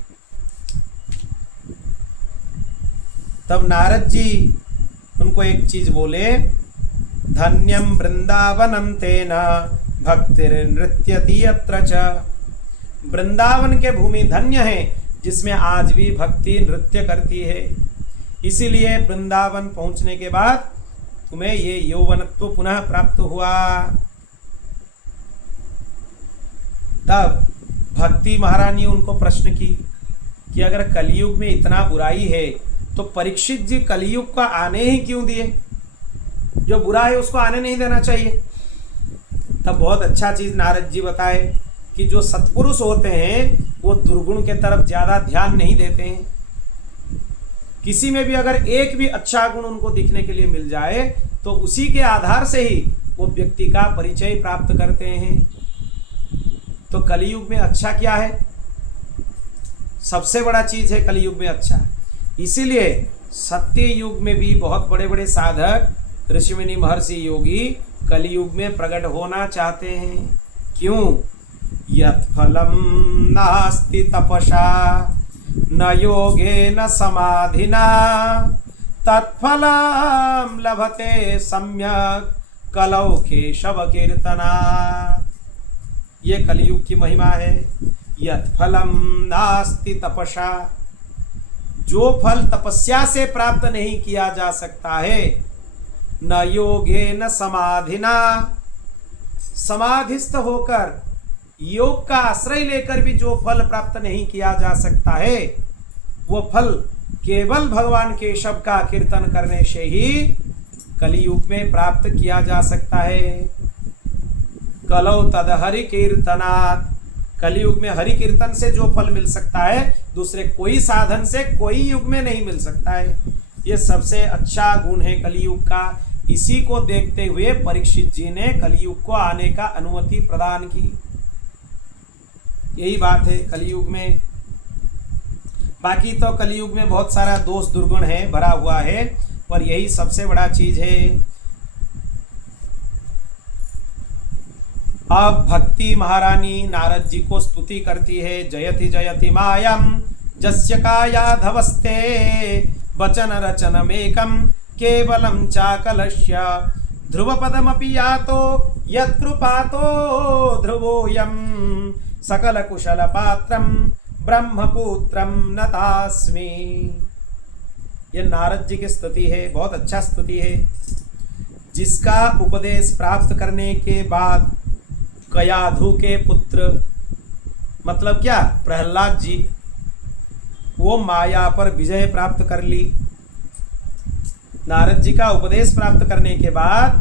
तब नारद जी उनको एक चीज बोले, धन्यम वृंदावनम तेना भक्तिर नृत्यति यत्र च। वृंदावन के भूमि धन्य है जिसमें आज भी भक्ति नृत्य करती है। इसीलिए वृंदावन पहुंचने के बाद तुम्हें ये यौवनत्व पुनः प्राप्त हुआ। तब भक्ति महारानी उनको प्रश्न की कि अगर कलयुग में इतना बुराई है तो परीक्षित जी कलयुग का आने ही क्यों दिए? जो बुरा है उसको आने नहीं देना चाहिए। तब बहुत अच्छा चीज नारद जी बताए कि जो सत्पुरुष होते हैं वो दुर्गुण के तरफ ज्यादा ध्यान नहीं देते हैं। किसी में भी अगर एक भी अच्छा गुण उनको दिखने के लिए मिल जाए तो उसी के आधार से ही वो व्यक्ति का परिचय प्राप्त करते हैं। तो कलयुग में अच्छा क्या है? सबसे बड़ा चीज है कलयुग में अच्छा। इसीलिए सत्य युग में भी बहुत बड़े बड़े साधक ऋषिमुनि महर्षि योगी कलयुग में प्रकट होना चाहते हैं। क्यों? यत् फलम नास्ति तपसा न योगे न समाधिना तत्फलम लभते सम्यक कलौ केशव कीर्तना। ये कलयुग की महिमा है। यत् फलम नास्ति तपसा, जो फल तपस्या से प्राप्त नहीं किया जा सकता है, न योगे न समाधिना, समाधिस्थ होकर योग का आश्रय लेकर भी जो फल प्राप्त नहीं किया जा सकता है, वो फल केवल भगवान केशव का कीर्तन करने से ही कलियुग में प्राप्त किया जा सकता है। कलौ तद हरि कीर्तनात्, कलियुग में हरि कीर्तन से जो फल मिल सकता है दूसरे कोई साधन से कोई युग में नहीं मिल सकता है। ये सबसे अच्छा गुण है कलियुग का। इसी को देखते हुए परीक्षित जी ने कलियुग को आने का अनुमति प्रदान की। यही बात है कलियुग में। बाकी तो कलियुग में बहुत सारा दोष दुर्गुण है, भरा हुआ है, पर यही सबसे बड़ा चीज है। अब भक्ति महारानी नारद जी को स्तुति करती है। जयति जयति मायम जस्य कायाधवस्ते वचन रचनमेकं केवलं चाकलस्य ध्रुवपदमपि यातो यत्कृपातो ध्रुवोऽयं सकल कुशल पात्रं ब्रह्मपुत्रं नतास्मि। ये नारद जी की स्तुति है, बहुत अच्छा स्तुति है। जिसका उपदेश प्राप्त करने के बाद कयाधु के पुत्र मतलब क्या, प्रहलाद जी, वो माया पर विजय प्राप्त कर ली। नारद जी का उपदेश प्राप्त करने के बाद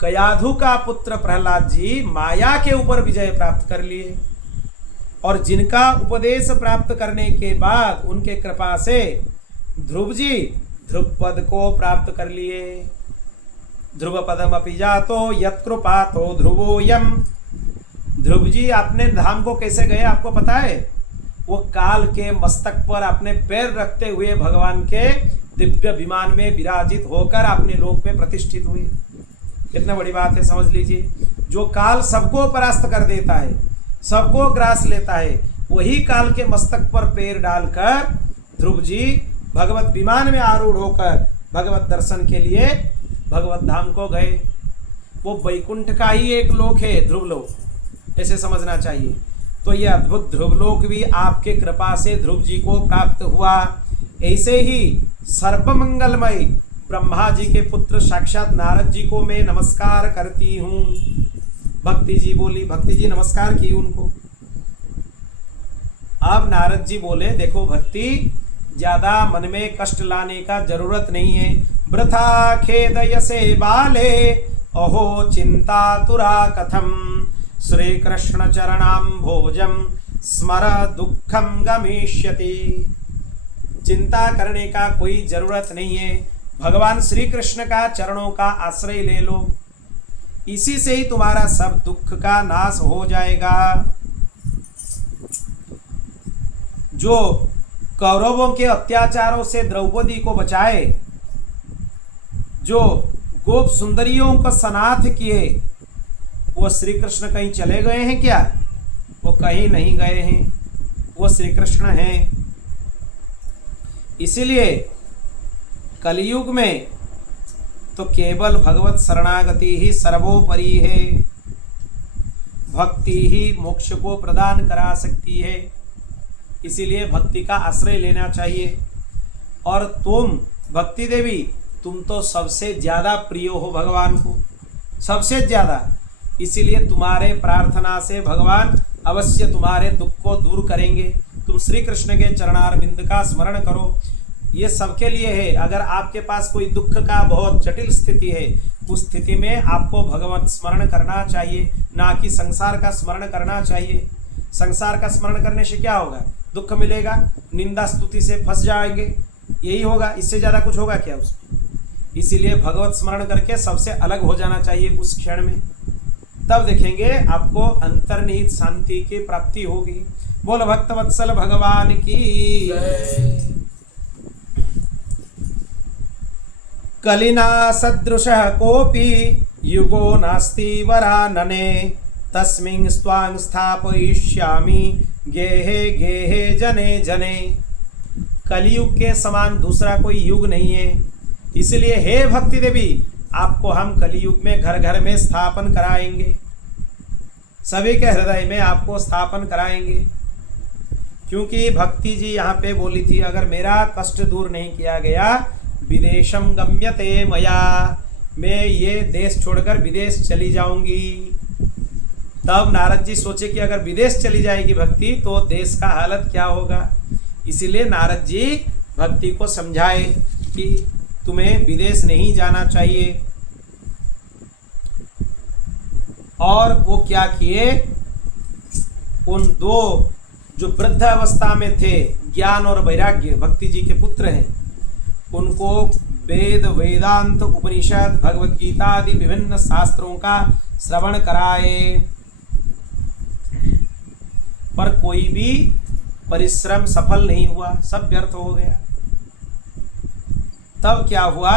कयाधु का पुत्र प्रहलाद जी माया के ऊपर विजय प्राप्त कर लिए। और जिनका उपदेश प्राप्त करने के बाद उनके कृपा से ध्रुव जी ध्रुव पद को प्राप्त कर लिए। ध्रुव पदम अपि जातो यत्कृपातो ध्रुवोयम। ध्रुव जी अपने धाम को कैसे गए आपको पता है? वो काल के मस्तक पर अपने पैर रखते हुए भगवान के दिव्य विमान में विराजित होकर अपने लोक में प्रतिष्ठित हुए। कितना बड़ी बात है, समझ लीजिए। जो काल सबको परास्त कर देता है, सबको ग्रास लेता है, वही काल के मस्तक पर पैर डालकर ध्रुव जी भगवत विमान में आरूढ़ होकर भगवत दर्शन के लिए भगवत धाम को गए। वो वैकुंठ का ही एक लोक है, ध्रुवलोक, ऐसे समझना चाहिए। तो ये अद्भुत ध्रुवलोक भी आपके कृपा से ध्रुव जी को प्राप्त हुआ। ऐसे ही सर्वमंगलमय ब्रह्मा जी के पुत्र साक्षात नारद जी को मैं नमस्कार करती हूँ। भक्ति जी बोली, भक्ति जी नमस्कार की उनको। अब नारद जी बोले, देखो भक्ति, ज्यादा मन में कष्ट लाने का जरूरत नहीं है। वृथा खेदयसे बाले अहो चिंता तुरा कथम श्री कृष्ण चरणाम भोजम स्मर दुखम गमिष्यति। चिंता करने का कोई जरूरत नहीं है। भगवान श्री कृष्ण का चरणों का आश्रय ले लो, इसी से ही तुम्हारा सब दुख का नाश हो जाएगा। जो कौरवों के अत्याचारों से द्रौपदी को बचाए, जो गोप सुंदरियों को सनाथ किए, वो श्री कृष्ण कहीं चले गए हैं क्या? वो कहीं नहीं गए हैं, वो श्री कृष्ण हैं। इसीलिए कलियुग में तो केवल भगवत शरणागति ही सर्वोपरि है। भक्ति ही मोक्ष को प्रदान करा सकती है। इसीलिए भक्ति का आश्रय लेना चाहिए। और तुम भक्ति देवी, तुम तो सबसे ज्यादा प्रिय हो भगवान को, सबसे ज्यादा। इसीलिए तुम्हारे प्रार्थना से भगवान अवश्य तुम्हारे दुख को दूर करेंगे। तुम श्री कृष्ण के चरणारविंद का स्मरण करो। ये सबके लिए है। अगर आपके पास कोई दुख का बहुत जटिल स्थिति है, उस स्थिति में आपको भगवत स्मरण करना चाहिए, ना कि संसार का स्मरण करना चाहिए। संसार का स्मरण करने से क्या होगा? दुख मिलेगा, निंदा स्तुति से फंस जाएंगे, यही होगा। इससे ज़्यादा कुछ होगा क्या उसमें? इसीलिए भगवत स्मरण करके सबसे अलग हो जाना चाहिए उस क्षण में। तब देखेंगे आपको अंतर्निहित शांति की प्राप्ति होगी। बोल भक्तवत्सल भगवान की। कलिना सदृशः कोपि युगो नास्ति वरानने तस्मिन् स्वां स्थापयिष्यामि गेहे गेहे जने जने। कलियुग के समान दूसरा कोई युग नहीं है। इसलिए हे भक्ति देवी, आपको हम कलियुग में घर घर में स्थापन कराएंगे, सभी के हृदय में आपको स्थापन कराएंगे। क्योंकि भक्ति जी यहाँ पे बोली थी, अगर मेरा कष्ट दूर नहीं किया गया, विदेशम गम्यते मया, मैं ये देश छोड़कर विदेश चली जाऊंगी। तब नारद जी सोचे कि अगर विदेश चली जाएगी भक्ति तो देश का हालत क्या होगा। इसीलिए नारद जी भक्ति को समझाए कि तुम्हें विदेश नहीं जाना चाहिए। और वो क्या किए, उन दो जो वृद्ध अवस्था में थे, ज्ञान और वैराग्य, भक्ति जी के पुत्र हैं, उनको वेद, वेदांत, उपनिषद, भगवत गीता आदि विभिन्न शास्त्रों का श्रवण कराए। पर कोई भी परिश्रम सफल नहीं हुआ, सब व्यर्थ हो गया। तब क्या हुआ,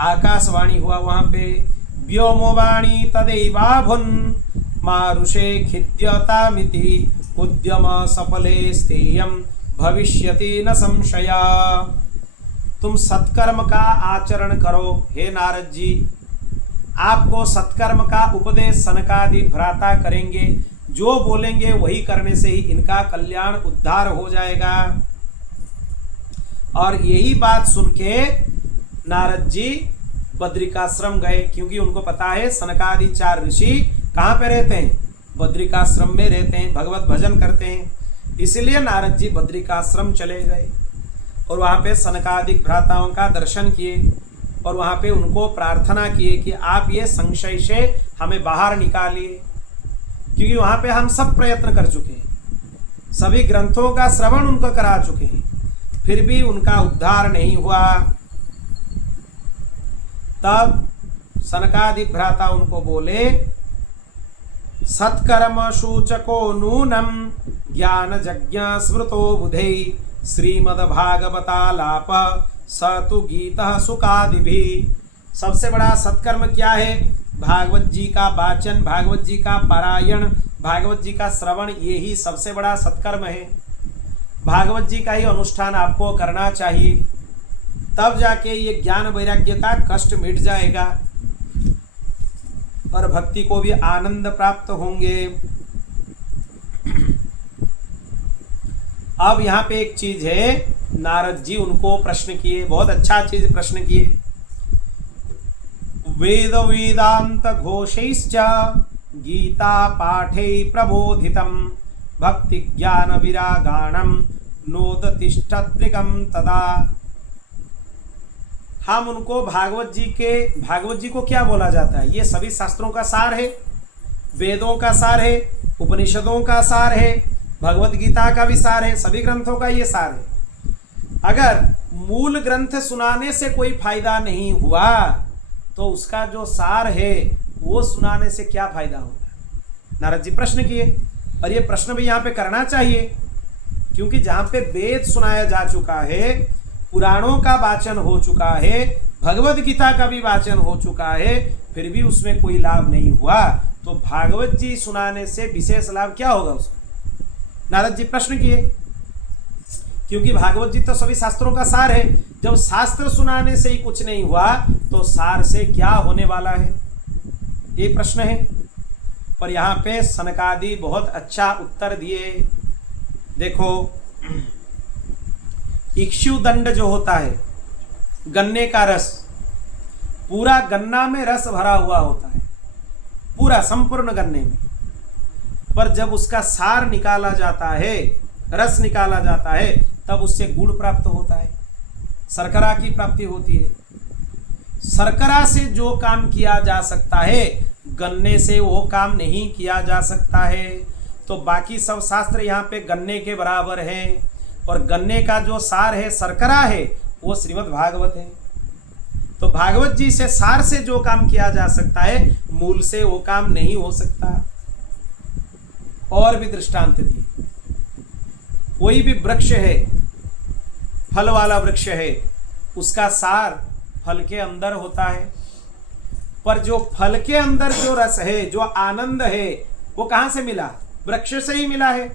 आकाशवाणी हुआ वहां पे, व्योमवाणी तदैवाभुन मारुषे खिद्यतामिति उद्यम सफले स्थेयम भविष्यति न संशया। तुम सत्कर्म का आचरण करो। हे नारद जी, आपको सत्कर्म का उपदेश सनकादि भ्राता करेंगे। जो बोलेंगे वही करने से ही इनका कल्याण उद्धार हो जाएगा। और यही बात सुन के नारद जी बद्रिकाश्रम गए, क्योंकि उनको पता है सनकादि 4 ऋषि कहाँ पे रहते हैं, बद्रिकाश्रम में रहते हैं, भगवत भजन करते हैं। इसलिए नारद जी बद्रिकाश्रम चले गए और वहाँ पे सनकादिक भ्राताओं का दर्शन किए और वहाँ पे उनको प्रार्थना किए कि आप ये संशय से हमें बाहर निकालिए, क्योंकि वहाँ पे हम सब प्रयत्न कर चुके हैं, सभी ग्रंथों का श्रवण उनको करा चुके हैं, फिर भी उनका उद्धार नहीं हुआ। तब सनकादिक भ्राता उनको बोले, सत्कर्म सूचको नूनम ज्ञान यज्ञ स्मृतो बुधे श्रीमद्भागवतालाप स तु गीतः सुकादिभिः। सबसे बड़ा सत्कर्म क्या है? भागवत जी का वाचन, भागवत जी का पारायण, भागवत जी का श्रवण, ये ही सबसे बड़ा सत्कर्म है। भागवत जी का ही अनुष्ठान आपको करना चाहिए, तब जाके ये ज्ञान वैराग्य का कष्ट मिट जाएगा और भक्ति को भी आनंद प्राप्त होंगे। अब यहाँ पे एक चीज है, नारद जी उनको प्रश्न किए, बहुत अच्छा चीज प्रश्न किए। वेद वेदांत घोषैश्च गीता पाठै प्रबोधितम भक्ति ज्ञान विरागाणम नोदतिष्ठत्रिकम तदा। हम उनको भागवत जी को क्या बोला जाता है? ये सभी शास्त्रों का सार है, वेदों का सार है, उपनिषदों का सार है, भगवत गीता का भी सार है, सभी ग्रंथों का ये सार है। अगर मूल ग्रंथ सुनाने से कोई फायदा नहीं हुआ तो उसका जो सार है वो सुनाने से क्या फायदा होगा? नारद जी प्रश्न किए और ये प्रश्न भी यहाँ पे करना चाहिए, क्योंकि जहाँ पे वेद सुनाया जा चुका है, पुराणों का वाचन हो चुका है, भगवत गीता का भी वाचन हो चुका है, फिर भी उसमें कोई लाभ नहीं हुआ, तो भागवत जी सुनाने से विशेष लाभ क्या होगा उसको? नारद जी प्रश्न किए, क्योंकि भागवत जी तो सभी शास्त्रों का सार है। जब शास्त्र सुनाने से ही कुछ नहीं हुआ तो सार से क्या होने वाला है? ये प्रश्न है। पर यहाँ पे सनकादि बहुत अच्छा उत्तर दिए। देखो, इक्षुदंड जो होता है, गन्ने का रस, पूरा गन्ना में रस भरा हुआ होता है, पूरा संपूर्ण गन्ने में, पर जब उसका सार निकाला जाता है, रस निकाला जाता है, तब उससे गुड़ प्राप्त होता है, शर्करा की प्राप्ति होती है। शर्करा से जो काम किया जा सकता है, गन्ने से वो काम नहीं किया जा सकता है। तो बाकी सब शास्त्र यहाँ पे गन्ने के बराबर हैं, और गन्ने का जो सार है, शर्करा है, वो श्रीमद् भागवत है। तो भागवत जी से सार से जो काम किया जा सकता है, मूल से वो काम नहीं हो सकता। और भी दृष्टांत दिए। कोई भी वृक्ष है, फल वाला वृक्ष है, उसका सार फल के अंदर होता है, पर जो फल के अंदर जो रस है, जो आनंद है, वो कहां से मिला? वृक्ष से ही मिला है।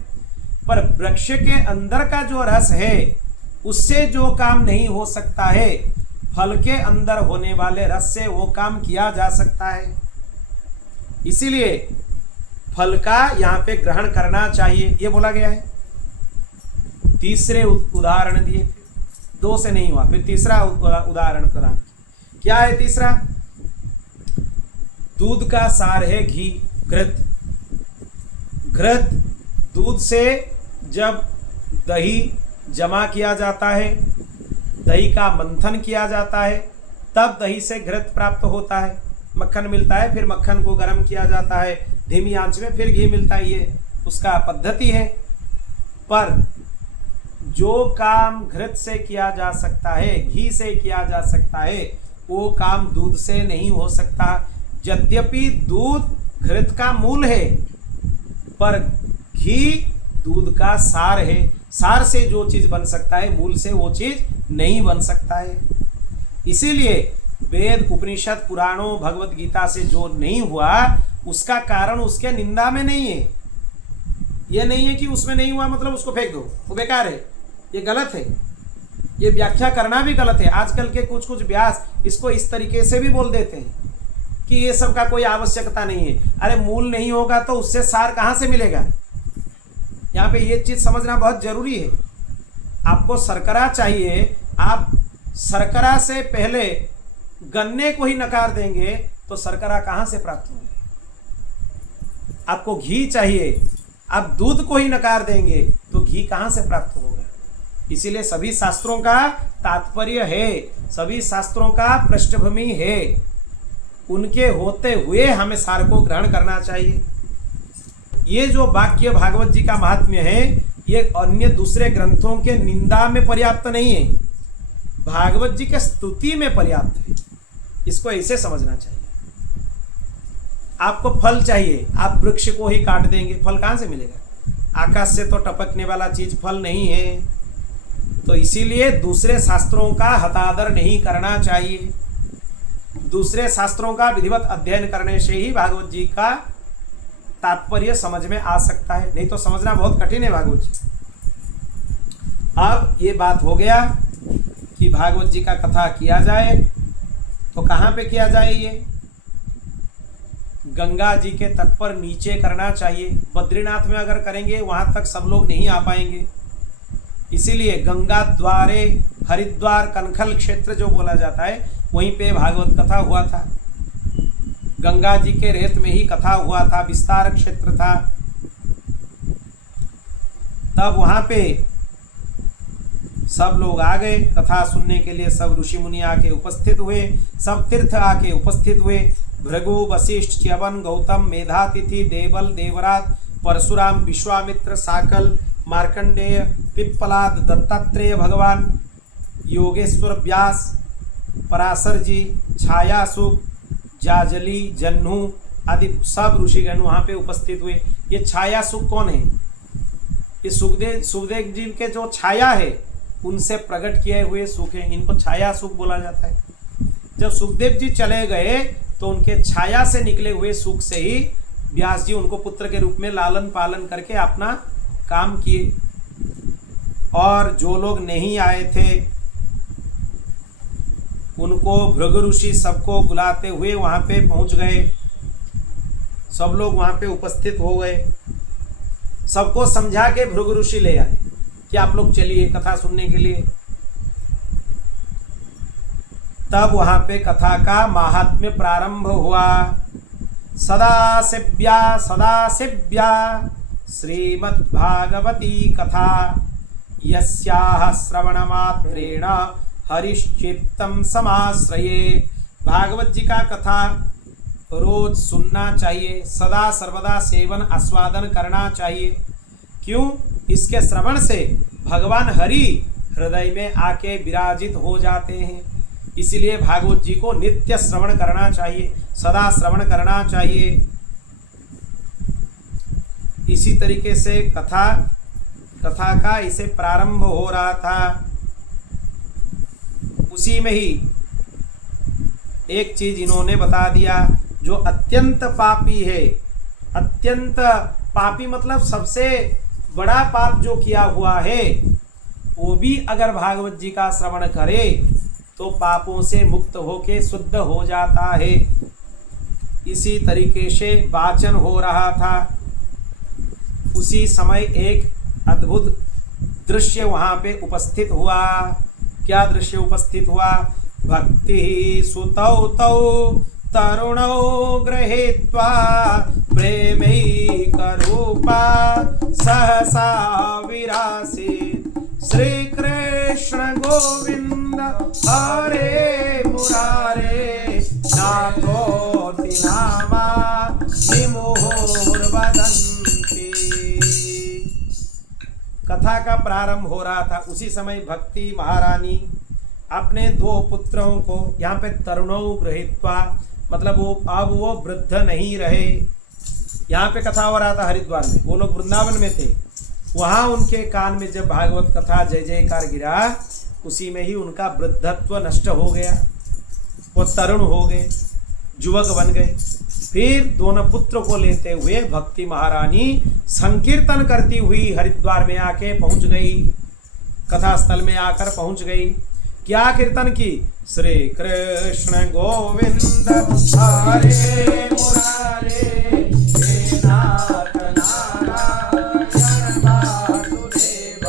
पर वृक्ष के अंदर का जो रस है, उससे जो काम नहीं हो सकता है, फल के अंदर होने वाले रस से वो काम किया जा सकता है। इसीलिए फल का यहाँ पे ग्रहण करना चाहिए, ये बोला गया है। तीसरे उदाहरण दिए, 2 से नहीं हुआ, फिर तीसरा उदाहरण प्रदान। क्या है तीसरा? दूध का सार है घी, घृत। घृत दूध से जब दही जमा किया जाता है, दही का मंथन किया जाता है, तब दही से घृत प्राप्त होता है, मक्खन मिलता है। फिर मक्खन को गर्म किया जाता है धीमी आंच में, फिर घी मिलता है। ये उसका पद्धति है। पर जो काम घृत से किया जा सकता है, घी से किया जा सकता है, वो काम दूध से नहीं हो सकता। यद्यपि दूध घृत का मूल है, पर घी दूध का सार है। सार से जो चीज बन सकता है, मूल से वो चीज नहीं बन सकता है। इसीलिए वेद, उपनिषद, पुराणों, भगवत गीता से जो नहीं हुआ, उसका कारण उसके निंदा में नहीं है। यह नहीं है कि उसमें नहीं हुआ मतलब उसको फेंक दो, वो बेकार है, ये गलत है। ये व्याख्या करना भी गलत है। आजकल के कुछ कुछ व्यास इसको इस तरीके से भी बोल देते हैं कि ये सब का कोई आवश्यकता नहीं है। अरे मूल नहीं होगा तो उससे सार कहाँ से मिलेगा? यहाँ पे ये चीज समझना बहुत जरूरी है। आपको शर्करा चाहिए, आप शर्करा से पहले गन्ने को ही नकार देंगे तो शर्करा कहाँ से प्राप्त होगी? आपको घी चाहिए, आप दूध को ही नकार देंगे तो घी कहाँ से प्राप्त होगा? इसीलिए सभी शास्त्रों का तात्पर्य है, सभी शास्त्रों का पृष्ठभूमि है, उनके होते हुए हमें सार को ग्रहण करना चाहिए। ये जो वाक्य भागवत जी का महात्म्य है, ये अन्य दूसरे ग्रंथों के निंदा में पर्याप्त नहीं है, भागवत जी के स्तुति में पर्याप्त है। इसको ऐसे समझना चाहिए। आपको फल चाहिए, आप वृक्ष को ही काट देंगे, फल कहां से मिलेगा? आकाश से तो टपकने वाला चीज फल नहीं है। तो इसीलिए दूसरे शास्त्रों का हतादर नहीं करना चाहिए। दूसरे शास्त्रों का विधिवत अध्ययन करने से ही भागवत जी का तात्पर्य समझ में आ सकता है, नहीं तो समझना बहुत कठिन है भागवत जी। अब ये बात हो गया कि भागवत जी का कथा किया जाए तो कहाँ पे किया जाए? ये गंगा जी के तट पर नीचे करना चाहिए। बद्रीनाथ में अगर करेंगे वहां तक सब लोग नहीं आ पाएंगे, इसीलिए गंगा द्वारे हरिद्वार कनखल क्षेत्र जो बोला जाता है, वहीं पे भागवत कथा हुआ था। गंगा जी के रेत में ही कथा हुआ था, विस्तार क्षेत्र था। तब वहां पे सब लोग आ गए कथा सुनने के लिए। सब ऋषि मुनि आके उपस्थित हुए, सब तीर्थ आके उपस्थित हुए। भृगु, वशिष्ठ, च्यवन, गौतम, मेधातिथि, देवल, देवराज, परशुराम, विश्वामित्र, साकल, मार्कंडेय, पिप्पलाद, दत्तात्रेय भगवान, योगेश्वर व्यास, पराशर जी, छायासुख, जाजली, जन्नू आदि सब ऋषिगण वहां पे उपस्थित हुए। ये छायासुख कौन है? ये सुखदेव जी के जो छाया है उनसे प्रकट किए हुए सुख है, इनको छाया सुख बोला जाता है। जब सुखदेव जी चले गए तो उनके छाया से निकले हुए सुख से ही व्यास जी उनको पुत्र के रूप में लालन पालन करके अपना काम किए। और जो लोग नहीं आए थे उनको भृगु ऋषि सबको बुलाते हुए वहां पे पहुंच गए। सब लोग वहां पे उपस्थित हो गए। सबको समझा के भृगु ऋषि ले आए कि आप लोग चलिए कथा सुनने के लिए। तब वहां पे कथा का महात्म्य प्रारंभ हुआ। सदाशिव्या श्रीमद्भागवती कथा यस्याः श्रवणमात्रेण हरिश्चित्तं समाश्रये। भागवत जी का कथा रोज सुनना चाहिए, सदा सर्वदा सेवन आस्वादन करना चाहिए। क्यों? इसके श्रवण से भगवान हरि हृदय में आके विराजित हो जाते हैं। इसलिए भागवत जी को नित्य श्रवण करना चाहिए, सदा श्रवण करना चाहिए। इसी तरीके से कथा का इसे प्रारंभ हो रहा था। उसी में ही एक चीज इन्होंने बता दिया, जो अत्यंत पापी है, अत्यंत पापी मतलब सबसे बड़ा पाप जो किया हुआ है, वो भी अगर भागवत जी का श्रवण करे तो पापों से मुक्त होके शुद्ध हो जाता है। इसी तरीके से वाचन हो रहा था। उसी समय एक अद्भुत दृश्य वहां पे उपस्थित हुआ। क्या दृश्य उपस्थित हुआ? भक्ति सुतौ तौ तरुणौ गृहीत्वा प्रेमैकरूपा सहसा विरासीत् श्री कृष्ण गोविंद हरे मुरारे नाथोति नामा निमुहुर्वदन्ति। कथा का प्रारंभ हो रहा था। उसी समय भक्ति महारानी अपने दो पुत्रों को, यहाँ पे तरुणौ गृहीत्वा मतलब वो वृद्ध नहीं रहे। यहाँ पे कथा हो रहा था हरिद्वार में, वो लोग वृंदावन में थे। वहाँ उनके कान में जब भागवत कथा जय जयकार गिरा, उसी में ही उनका वृद्धत्व नष्ट हो गया, वो तरुण हो गए, युवक बन गए। फिर दोनों पुत्र को लेते हुए भक्ति महारानी संकीर्तन करती हुई हरिद्वार में आके पहुंच गई, कथा स्थल में आकर पहुंच गई। क्या कीर्तन की? श्री कृष्ण गोविंद हरे मुरारे हे नाथ नारायण वासुदेव।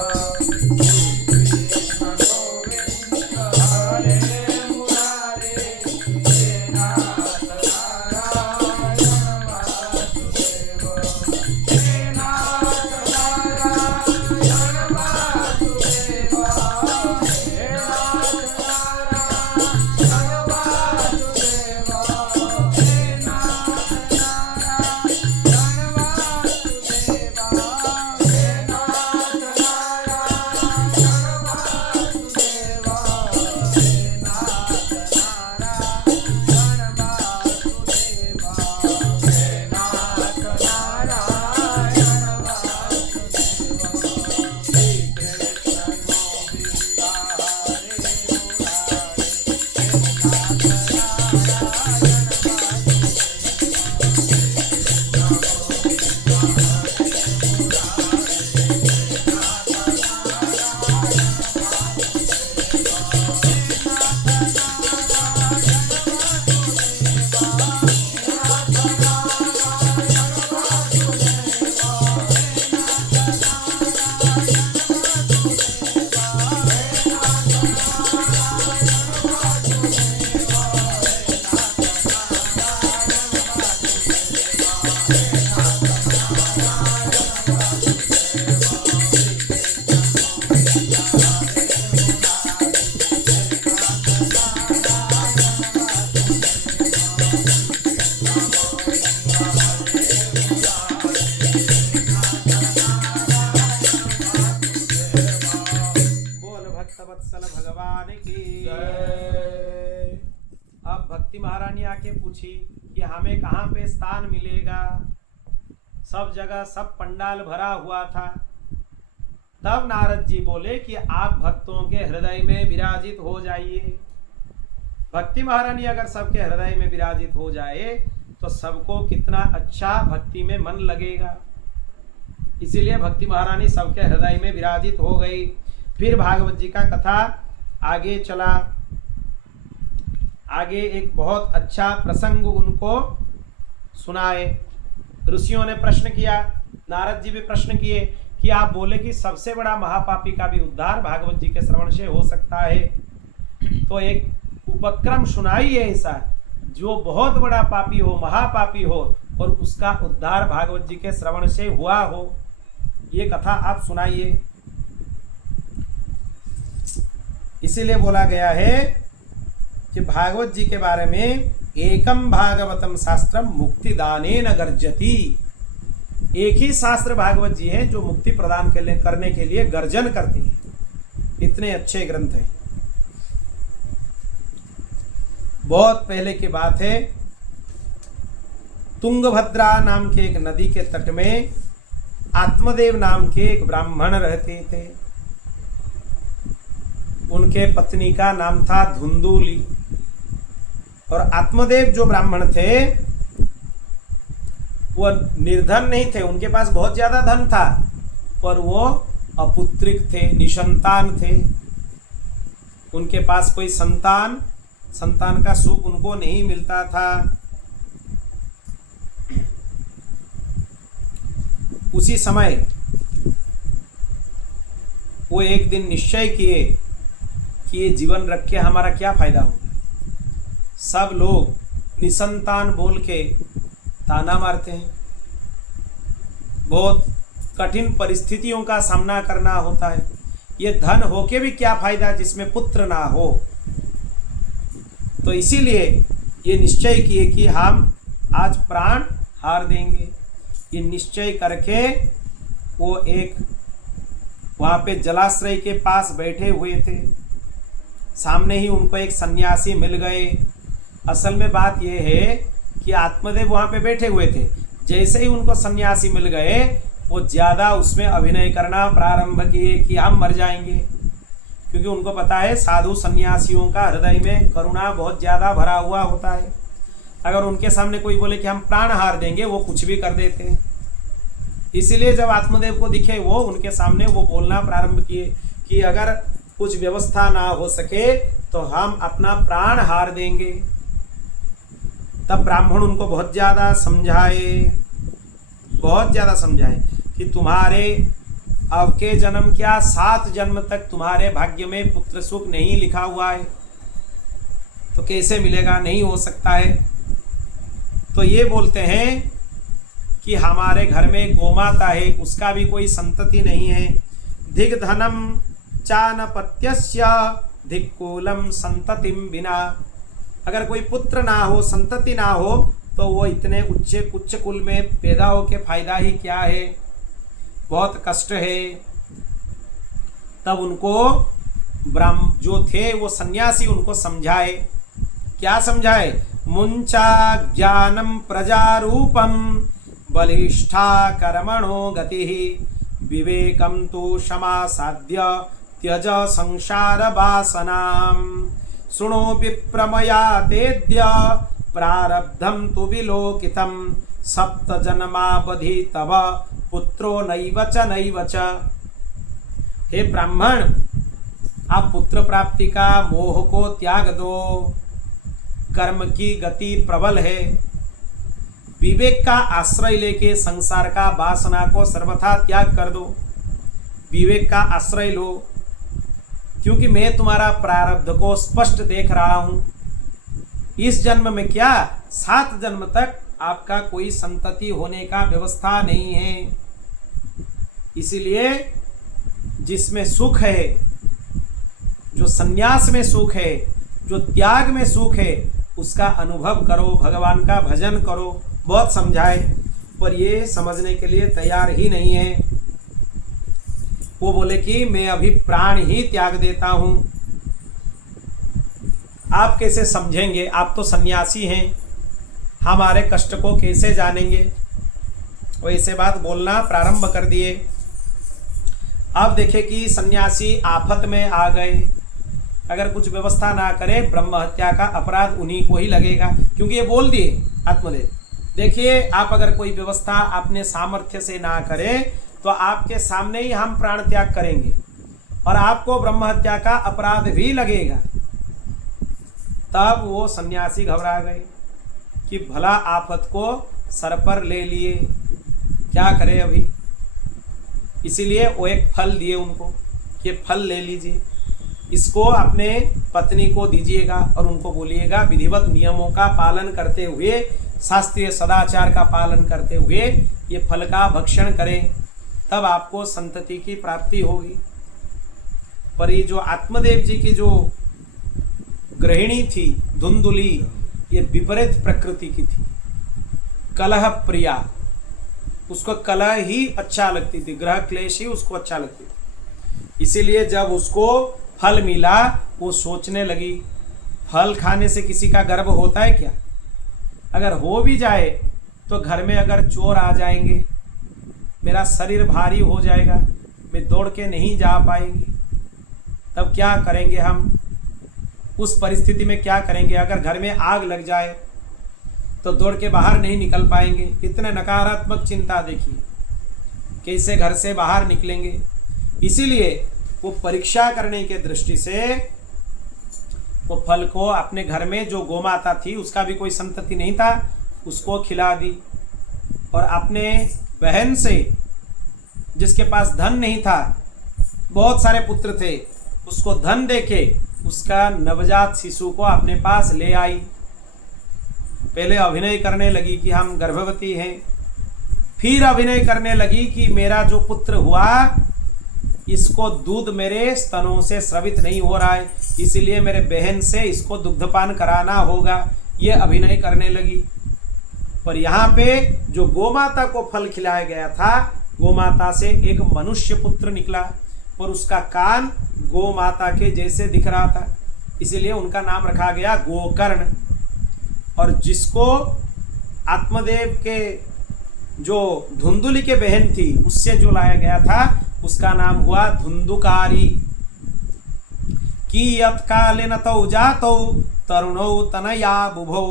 कृष्ण गोविंद हरे मुरारे हे नाथ नारायण वासुदेव। हे नाथ नारायण वासुदेव। कि हमें कहाँ पे स्थान मिलेगा। सब जगह सब पंडाल भरा हुआ था। तब नारद जी बोले कि आप भक्तों के हृदय में विराजित हो जाइए। भक्ति महारानी अगर सबके हृदय में विराजित हो जाए तो सबको कितना अच्छा भक्ति में मन लगेगा। इसीलिए भक्ति महारानी सबके हृदय में विराजित हो गई। फिर भागवत जी का कथा आगे चला। आगे एक बहुत अच्छा प्रसंग उनको सुनाए। ऋषियों ने प्रश्न किया, नारद जी भी प्रश्न किए कि आप बोले कि सबसे बड़ा महापापी का भी उद्धार भागवत जी के श्रवण से हो सकता है, तो एक उपक्रम सुनाइए ऐसा जो बहुत बड़ा पापी हो, महापापी हो, और उसका उद्धार भागवत जी के श्रवण से हुआ हो, ये कथा आप सुनाइए। इसीलिए बोला गया है कि भागवत जी के बारे में एकम भागवतम शास्त्रम मुक्तिदानेन गर्जति। एक ही शास्त्र भागवत जी है जो मुक्ति प्रदान करने के लिए गर्जन करते हैं। इतने अच्छे ग्रंथ हैं। बहुत पहले की बात है, तुंगभद्रा नाम के एक नदी के तट में आत्मदेव नाम के एक ब्राह्मण रहते थे। उनके पत्नी का नाम था धुंदुली। और आत्मदेव जो ब्राह्मण थे वो निर्धन नहीं थे, उनके पास बहुत ज्यादा धन था, पर वो अपुत्रिक थे, निसंतान थे। उनके पास कोई संतान का सुख उनको नहीं मिलता था। उसी समय वो एक दिन निश्चय किए कि ये जीवन रख के हमारा क्या फायदा होगा। सब लोग निसंतान बोल के ताना मारते हैं, बहुत कठिन परिस्थितियों का सामना करना होता है। ये धन होके भी क्या फायदा जिसमें पुत्र ना हो। तो इसीलिए ये निश्चय किए कि हम आज प्राण हार देंगे। ये निश्चय करके वो एक वहाँ पे जलाश्रय के पास बैठे हुए थे। सामने ही उनको एक सन्यासी मिल गए। असल में बात यह है कि आत्मदेव वहाँ पे बैठे हुए थे। जैसे ही उनको सन्यासी मिल गए, वो ज़्यादा उसमें अभिनय करना प्रारंभ किए कि हम मर जाएंगे, क्योंकि उनको पता है साधु सन्यासियों का हृदय में करुणा बहुत ज़्यादा भरा हुआ होता है। अगर उनके सामने कोई बोले कि हम प्राण हार देंगे, वो कुछ भी कर देते हैं। इसीलिए जब आत्मदेव को दिखे वो उनके सामने वो बोलना प्रारंभ किए कि अगर कुछ व्यवस्था ना हो सके तो हम अपना प्राण हार देंगे। तब ब्राह्मण उनको बहुत ज़्यादा समझाए कि तुम्हारे अब के जन्म क्या 7 जन्म तक तुम्हारे भाग्य में पुत्र सुख नहीं लिखा हुआ है, तो कैसे मिलेगा, नहीं हो सकता है। तो ये बोलते हैं कि हमारे घर में गोमाता है, उसका भी कोई संतति नहीं है। दिग्धनम चानपत्यस्य धिक्कूलम संततिम बिना। अगर कोई पुत्र ना हो, संतति ना हो, तो वो इतने उच्च कुल में पैदा हो के फायदा ही क्या है, बहुत कष्ट है। तब उनको ब्राह्मण जो थे वो सन्यासी उनको समझाए। क्या समझाए? मुंचा ज्ञानम प्रजारूपम बलिष्ठा कर्मणो गति विवेकम तो क्षमा साध्य त्यज संसार वासनाम सुनो विप्रमया तेद्य प्रारब्धम तु विलोकितम सप्त जन्मावधि तव पुत्रो नैव च। हे ब्राह्मण, आप पुत्र प्राप्ति का मोह को त्याग दो। कर्म की गति प्रबल है। विवेक का आश्रय लेके संसार का वासना को सर्वथा त्याग कर दो। विवेक का आश्रय लो, क्योंकि मैं तुम्हारा प्रारब्ध को स्पष्ट देख रहा हूं। इस जन्म में क्या 7 जन्म तक आपका कोई संतति होने का व्यवस्था नहीं है। इसीलिए जिसमें सुख है, जो संन्यास में सुख है, जो त्याग में सुख है, उसका अनुभव करो, भगवान का भजन करो। बहुत समझाए पर ये समझने के लिए तैयार ही नहीं है। वो बोले कि मैं अभी प्राण ही त्याग देता हूं। आप कैसे समझेंगे? आप तो सन्यासी हैं, हमारे कष्ट को कैसे जानेंगे? वैसे बात बोलना प्रारंभ कर दिए। अब देखे कि सन्यासी आफत में आ गए। अगर कुछ व्यवस्था ना करे, ब्रह्म हत्या का अपराध उन्हीं को ही लगेगा, क्योंकि ये बोल दिए आत्मदेव। देखिए, आप अगर कोई व्यवस्था अपने सामर्थ्य से ना करें तो आपके सामने ही हम प्राण त्याग करेंगे और आपको ब्रह्म हत्या का अपराध भी लगेगा। तब वो सन्यासी घबरा गए कि भला आफत को सर पर ले लिए, क्या करें अभी। इसीलिए वो एक फल दिए उनको, ये फल ले लीजिए। इसको अपने पत्नी को दीजिएगा और उनको बोलिएगा विधिवत नियमों का पालन करते हुए, शास्त्रीय सदाचार का पालन करते हुए ये फल का भक्षण करें, तब आपको संतति की प्राप्ति होगी। पर ये जो आत्मदेव जी की जो गृहिणी थी धुंधुली, ये विपरीत प्रकृति की थी, कलह प्रिया, उसको कलह ही अच्छा लगती थी, ग्रह क्लेश ही उसको अच्छा लगती थी। इसीलिए जब उसको फल मिला वो सोचने लगी, फल खाने से किसी का गर्भ होता है क्या? अगर हो भी जाए तो घर में अगर चोर आ जाएंगे, मेरा शरीर भारी हो जाएगा, मैं दौड़ के नहीं जा पाएंगी, तब क्या करेंगे हम? उस परिस्थिति में क्या करेंगे? अगर घर में आग लग जाए तो दौड़ के बाहर नहीं निकल पाएंगे। कितने नकारात्मक चिंता देखिए, कैसे घर से बाहर निकलेंगे। इसीलिए वो परीक्षा करने के दृष्टि से वो फल को अपने घर में जो गोमाता थी, उसका भी कोई संतति नहीं था, उसको खिला दी। और अपने बहन से, जिसके पास धन नहीं था, बहुत सारे पुत्र थे, उसको धन देके उसका नवजात शिशु को अपने पास ले आई। पहले अभिनय करने लगी कि हम गर्भवती हैं, फिर अभिनय करने लगी कि मेरा जो पुत्र हुआ इसको दूध मेरे स्तनों से स्रवित नहीं हो रहा है, इसलिए मेरे बहन से इसको दुग्धपान कराना होगा, ये अभिनय करने लगी। पर यहाँ पे जो गोमाता को फल खिलाया गया था, गोमाता से एक मनुष्य पुत्र निकला, पर उसका कान गोमाता के जैसे दिख रहा था, इसीलिए उनका नाम रखा गया गोकर्ण। और जिसको आत्मदेव के जो धुंधुली के बहन थी उससे जो लाया गया था, उसका नाम हुआ धुंधुकारी। कियत् कालेन तौ जातौ तरुणौ तनया बुभौ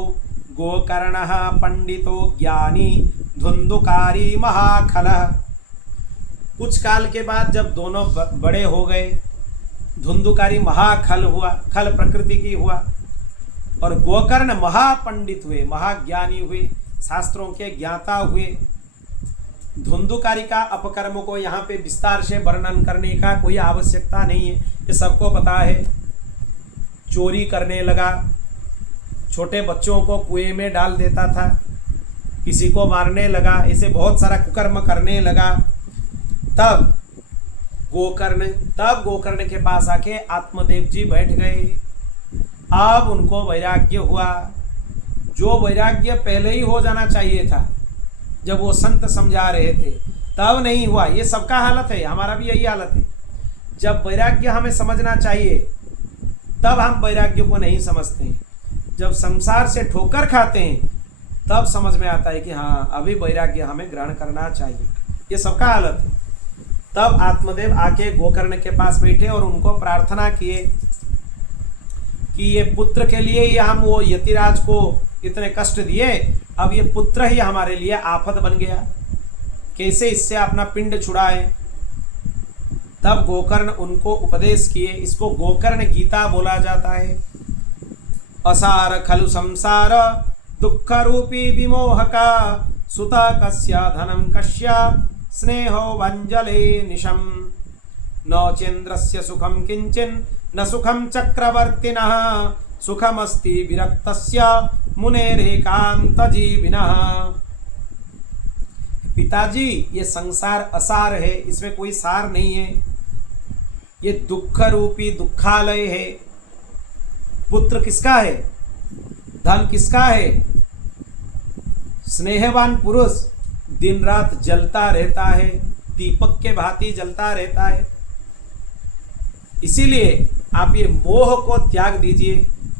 गोकर्णः पंडितो ज्ञानी धुंधुकारी महाखलः। कुछ काल के बाद जब दोनों बड़े हो गए, धुंधुकारी महाखल हुआ, खल प्रकृति की हुआ, और गोकर्ण महापंडित हुए, महाज्ञानी हुए, शास्त्रों के ज्ञाता हुए। धुंधुकारी का अपकर्म को यहाँ पे विस्तार से वर्णन करने का कोई आवश्यकता नहीं है, ये सबको पता है। चोरी करने लगा, छोटे बच्चों को कुएं में डाल देता था, किसी को मारने लगा, ऐसे बहुत सारा कुकर्म करने लगा। तब गोकर्ण के पास आके आत्मदेव जी बैठ गए। अब उनको वैराग्य हुआ, जो वैराग्य पहले ही हो जाना चाहिए था, जब वो संत समझा रहे थे, तब नहीं हुआ। ये सबका हालत है, हमारा भी यही हालत है। जब वैराग्य हमें समझना चाहिए, तब हम वैराग्य को नहीं समझते हैं। जब संसार से ठोकर खाते हैं, तब समझ में आता है कि हाँ, अभी वैराग्य हमें ग्रहण करना चाहिए। ये सबका हालत है। तब आत्मदेव आके गोकर्ण के पास बैठे और उनको प्रार्थना किए कि ये पुत्र के लिए ही हम वो यतिराज को इतने कष्ट दिए, अब ये पुत्र ही हमारे लिए आफत बन गया, कैसे इससे अपना पिंड छुड़ाए। तब गोकर्ण उनको उपदेश किए, इसको गोकर्ण गीता बोला जाता है। असार खलु संसार दुख रूपी विमोहका सुता कस्य धनम कस्य स्नेहो वंजले निशम न चेन्द्रस्य सुखम किंचिन न सुखम चक्रवर्तिनः सुखमस्ति विरक्तस्य मुनेरेकांत जीविनः। पिताजी, ये संसार असार है, इसमें कोई सार नहीं है, ये दुख रूपी दुखालय है। पुत्र किसका है? धन किसका है? स्नेहवान पुरुष दिन रात जलता रहता है, दीपक के भांति जलता रहता है। इसीलिए आप ये मोह को त्याग दीजिए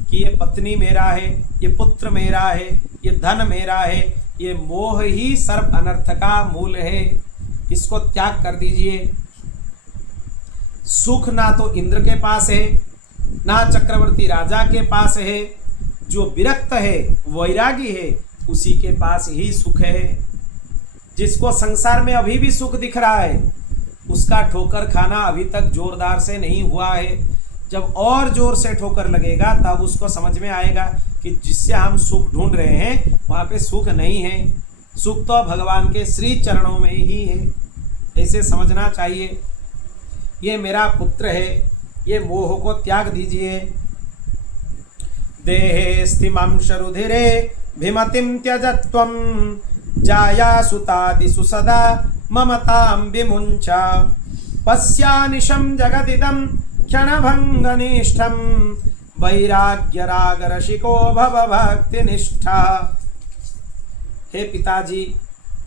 कि ये पत्नी मेरा है, ये पुत्र मेरा है, ये धन मेरा है। ये मोह ही सर्व अनर्थ का मूल है, इसको त्याग कर दीजिए। सुख ना तो इंद्र के पास है, ना चक्रवर्ती राजा के पास है। जो विरक्त है, वैरागी है, उसी के पास ही सुख है। जिसको संसार में अभी भी सुख दिख रहा है, उसका ठोकर खाना अभी तक जोरदार से नहीं हुआ है। जब और जोर से ठोकर लगेगा, तब उसको समझ में आएगा कि जिससे हम सुख ढूंढ रहे हैं, वहाँ पे सुख नहीं है। सुख तो भगवान के श्री चरणों में ही है, ऐसे समझना चाहिए। ये मेरा पुत्र है, ये मोह को त्याग दीजिए। देहे स्थिमांश रुधिरे भिमतिं त्यजत्वं जाया सुतादिषु सदा ममतां विमुञ्च पश्यानिशं जगदिदं क्षणभङ्गनिष्ठं वैराग्यरागरसिको भव भक्तिनिष्ठा। हे पिताजी,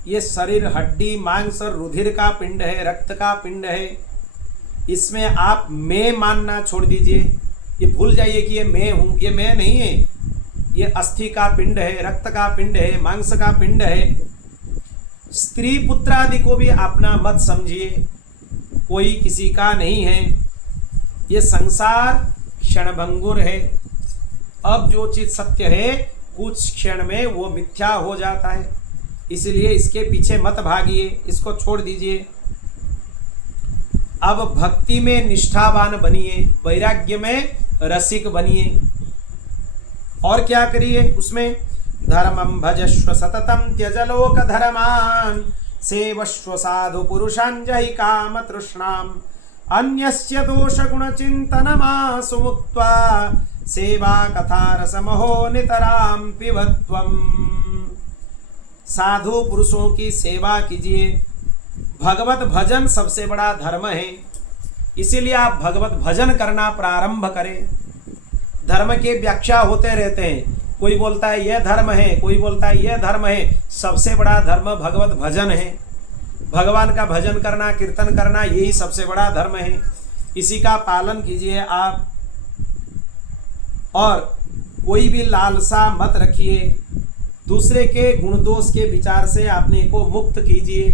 ये शरीर हड्डी मांस और रुधिर का पिंड है, रक्त का पिंड है। इसमें आप मैं मानना छोड़ दीजिए। ये भूल जाइए कि ये मैं हूं। ये मैं नहीं है। ये अस्थि का पिंड है, रक्त का पिंड है, मांस का पिंड है। स्त्री पुत्र आदि को भी अपना मत समझिए, कोई किसी का नहीं है। ये संसार क्षणभंगुर है। अब जो चीज सत्य है कुछ क्षण में वो मिथ्या हो जाता है, इसलिए इसके पीछे मत भागिए, इसको छोड़ दीजिए। अब भक्ति में निष्ठावान बनिए, वैराग्य में रसिक बनिए। और क्या करिए उसमें? धर्मं भजस्व सततं त्यज लोक धर्मान् सेवस्व साधु पुरुषान् जहि काम तृष्णाम् अन्यस्य दोष गुण चिंतनमासु मुक्त्वा सेवा कथा रसमहो नितराम पिबत्वम्। साधु पुरुषों की सेवा कीजिए। भगवत भजन सबसे बड़ा धर्म है, इसीलिए आप भगवत भजन करना प्रारंभ करें। धर्म के व्याख्या होते रहते हैं, कोई बोलता है यह धर्म है, कोई बोलता है यह धर्म है। सबसे बड़ा धर्म भगवत भजन है। भगवान का भजन करना, कीर्तन करना, यही सबसे बड़ा धर्म है। इसी का पालन कीजिए आप। और कोई भी लालसा मत रखिए। दूसरे के गुण दोष के विचार से अपने को मुक्त कीजिए।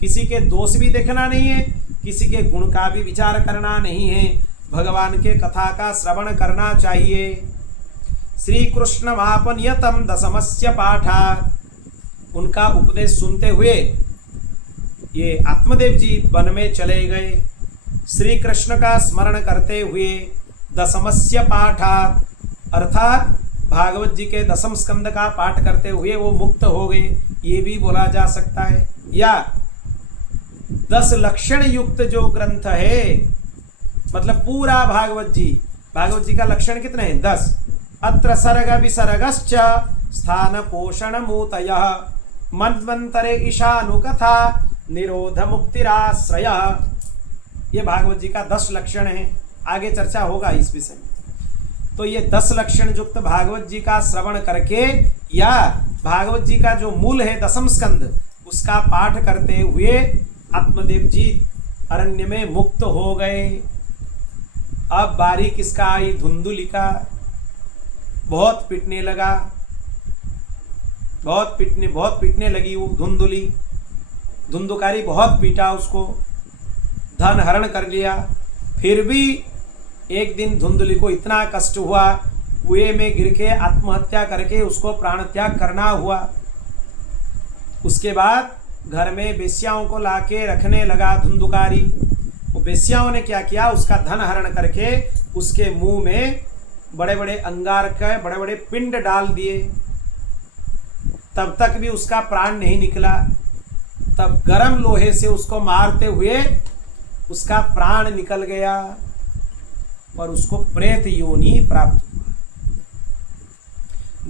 किसी के दोष भी देखना नहीं है, किसी के गुण का भी विचार करना नहीं है। भगवान के कथा का श्रवण करना चाहिए। श्री कृष्ण मापनियतम दशमस्य पाठात्। उनका उपदेश सुनते हुए ये आत्मदेव जी वन में चले गए। श्री कृष्ण का स्मरण करते हुए दशमस्य पाठात्, अर्थात भागवत जी के दशम स्कंद का पाठ करते हुए वो मुक्त हो गए, ये भी बोला जा सकता है। या 10 लक्षण युक्त जो ग्रंथ है, मतलब पूरा भागवत जी का लक्षण कितने हैं? 10। अत्र सर्ग विसर्गश्च स्थान पोषण मूतयः मन्वन्तरे ईशानुकथा निरोध मुक्तिराश्रय। ये भागवत जी का 10 लक्षण है। आगे चर्चा होगा इस विषय में। तो ये 10 लक्षण युक्त भागवत जी का श्रवण करके या भागवत जी का जो मूल है दशम स्कंद, उसका पाठ करते हुए आत्मदेव जी अरण्य में मुक्त हो गए। अब बारी किसका आई? धुंधुली का। बहुत पिटने लगा, बहुत पीटने लगी वो धुंधुली। धुंधुकारी बहुत पीटा उसको, धन हरण कर लिया। फिर भी एक दिन धुंधुली को इतना कष्ट हुआ, कुएं में गिर के आत्महत्या करके उसको प्राण त्याग करना हुआ। उसके बाद घर में बेश्याओं को लाके रखने लगा धुंधुकारी। वो बेश्याओं ने क्या किया? उसका धन हरण करके उसके मुंह में बड़े बड़े अंगार के बड़े बड़े पिंड डाल दिए। तब तक भी उसका प्राण नहीं निकला। तब गरम लोहे से उसको मारते हुए उसका प्राण निकल गया और उसको प्रेत योनि प्राप्त हुआ।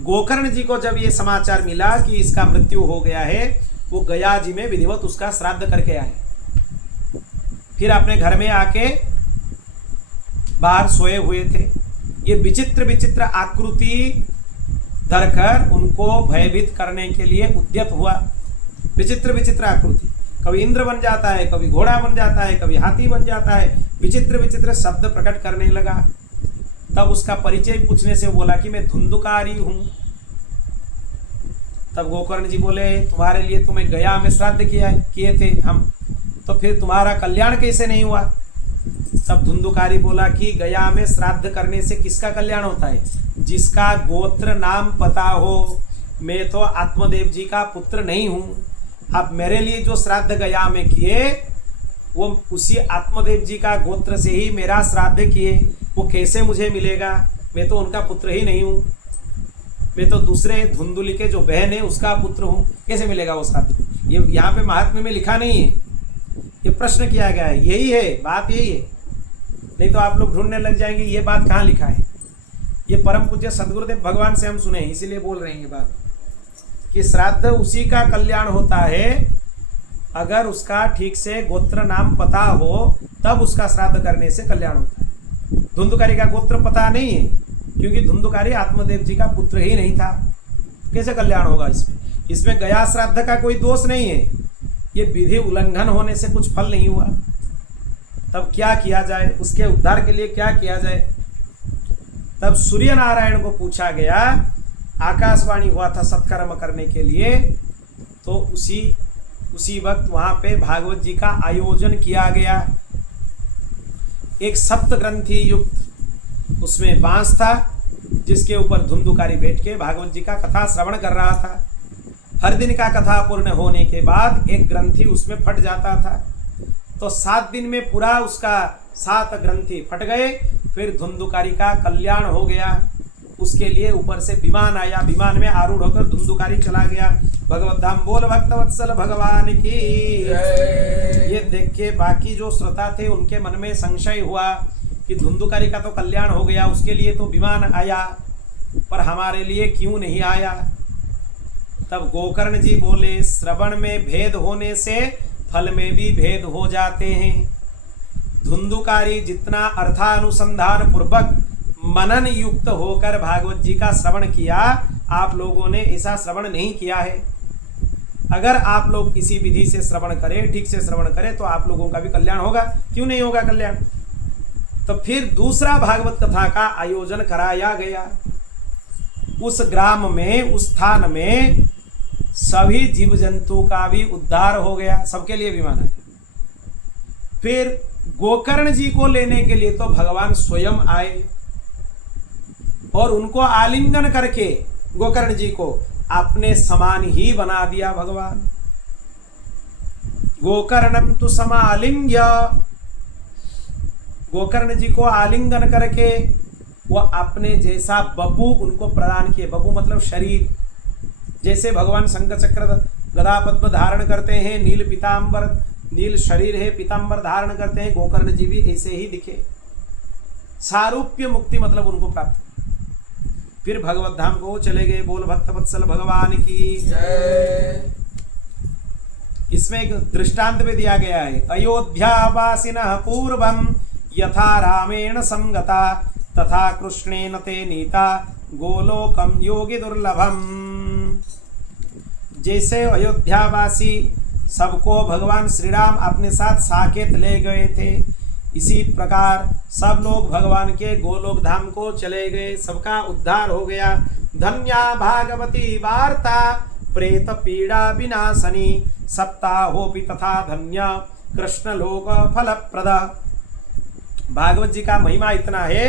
गोकर्ण जी को जब ये समाचार मिला कि इसका मृत्यु हो गया है, वो गया जी में विधिवत उसका श्राद्ध करके आए। फिर अपने घर में आके बाहर सोए हुए थे। ये विचित्र विचित्र आकृति धरकर उनको भयभीत करने के लिए उद्यत हुआ। विचित्र विचित्र आकृति, कभी इंद्र बन जाता है, कभी घोड़ा बन जाता है, कभी हाथी बन जाता है। विचित्र विचित्र शब्द प्रकट करने लगा। तब उसका परिचय पूछने से बोला कि मैं धुंधुकारी हूं। तब गोकर्ण जी बोले, तुम्हारे लिए तुम्हें गया में श्राद्ध किए थे हम, तो फिर तुम्हारा कल्याण कैसे नहीं हुआ? तब धुंधुकारी बोला कि गया में श्राद्ध करने से किसका कल्याण होता है? जिसका गोत्र नाम पता हो। मैं तो आत्मदेव जी का पुत्र नहीं हूं। अब मेरे लिए जो श्राद्ध गया में किए, वो उसी आत्मदेव जी का गोत्र से ही मेरा श्राद्ध किए। वो कैसे मुझे मिलेगा? मैं तो उनका पुत्र ही नहीं हूं। मैं तो दूसरे धुंधुली के जो बहन है उसका पुत्र हूं। कैसे मिलेगा वो श्राद्ध? ये यहाँ पे महात्म्य में लिखा नहीं है, ये प्रश्न किया गया है। यही है, बात यही है। नहीं तो आप लोग ढूंढने लग जाएंगे ये बात कहाँ लिखा है। ये परम पूज्य सदगुरुदेव भगवान से हम सुने, इसीलिए बोल रहे हैं ये बात कि श्राद्ध उसी का कल्याण होता है अगर उसका ठीक से गोत्र नाम पता हो, तब उसका श्राद्ध करने से कल्याण होता है। धुंधुकारी का गोत्र पता नहीं है क्योंकि धुंधुकारी आत्मदेव जी का पुत्र ही नहीं था, कैसे कल्याण होगा इसमें गया श्राद्ध का कोई दोष नहीं है। ये विधि उल्लंघन होने से कुछ फल नहीं हुआ, तब क्या किया जाए, उसके उद्धार के लिए क्या किया जाए। तब सूर्य नारायण को पूछा गया, आकाशवाणी हुआ था सत्कर्म करने के लिए, तो उसी वक्त वहां पे भागवत जी का आयोजन किया गया। एक सप्त ग्रंथि युक्त उसमें बांस था जिसके ऊपर धुंधुकारी बैठ के भागवत जी का कथा श्रवण कर रहा था। हर दिन का कथा पूर्ण होने के बाद एक ग्रंथि उसमें फट जाता था, तो 7 दिन में पूरा उसका 7 ग्रंथि फट गए। फिर धुंधुकारी का कल्याण हो गया। उसके लिए ऊपर से विमान आया, विमान में आरूढ़ होकर धुंधुकारी चला गया। भगवत धाम बोल भक्तवत्सल भगवान की। ये देख के बाकी जो श्रोता थे उनके मन में संशय हुआ कि धुंधुकारी का तो कल्याण हो गया, उसके लिए तो विमान आया, पर हमारे लिए क्यों नहीं आया। तब गोकर्ण जी बोले, श्रवण में भेद होने से फल में भी भेद हो जाते हैं। धुंधुकारी जितना अर्थानुसंधान पूर्वक मनन युक्त होकर भागवत जी का श्रवण किया, आप लोगों ने ऐसा श्रवण नहीं किया है। अगर आप लोग किसी विधि से श्रवण करें, ठीक से श्रवण करें, तो आप लोगों का भी कल्याण होगा। क्यों नहीं होगा कल्याण। तो फिर दूसरा भागवत कथा का आयोजन कराया गया। उस ग्राम में, उस स्थान में सभी जीव जंतु का भी उद्धार हो गया, सबके लिए विमान है। फिर गोकर्ण जी को लेने के लिए तो भगवान स्वयं आए और उनको आलिंगन करके गोकर्ण जी को अपने समान ही बना दिया भगवान। गोकर्णम तु समालिंग्य, गोकर्ण जी को आलिंगन करके वो अपने जैसा बपू उनको प्रदान किए। बपू मतलब शरीर, जैसे भगवान शंख चक्र गदा पद्म धारण करते हैं, नील पीतांबर, नील शरीर है, पीतांबर धारण करते हैं, गोकर्ण जी भी ऐसे ही दिखे। सारूप्य मुक्ति मतलब उनको प्राप्त। फिर भगवत धाम को चले गए। बोल भक्तवत्सल भगवान की जय। इसमें एक दृष्टांत भी दिया गया है। अयोध्यावासिनः पूर्वं यथा रामेण संगता तथा कृष्णेन ते नीता गोलोकम योगी दुर्लभम। जैसे अयोध्यावासी सबको भगवान श्री राम अपने साथ साकेत ले गए थे, इसी प्रकार सब लोग भगवान के गोलोक धाम को चले गए, सबका उद्धार हो गया। धन्या भागवती वार्ता प्रेत पीड़ा विनाशनी सप्ताहोपि तथा धन्य कृष्ण लोक फलप्रद। भागवत जी का महिमा इतना है,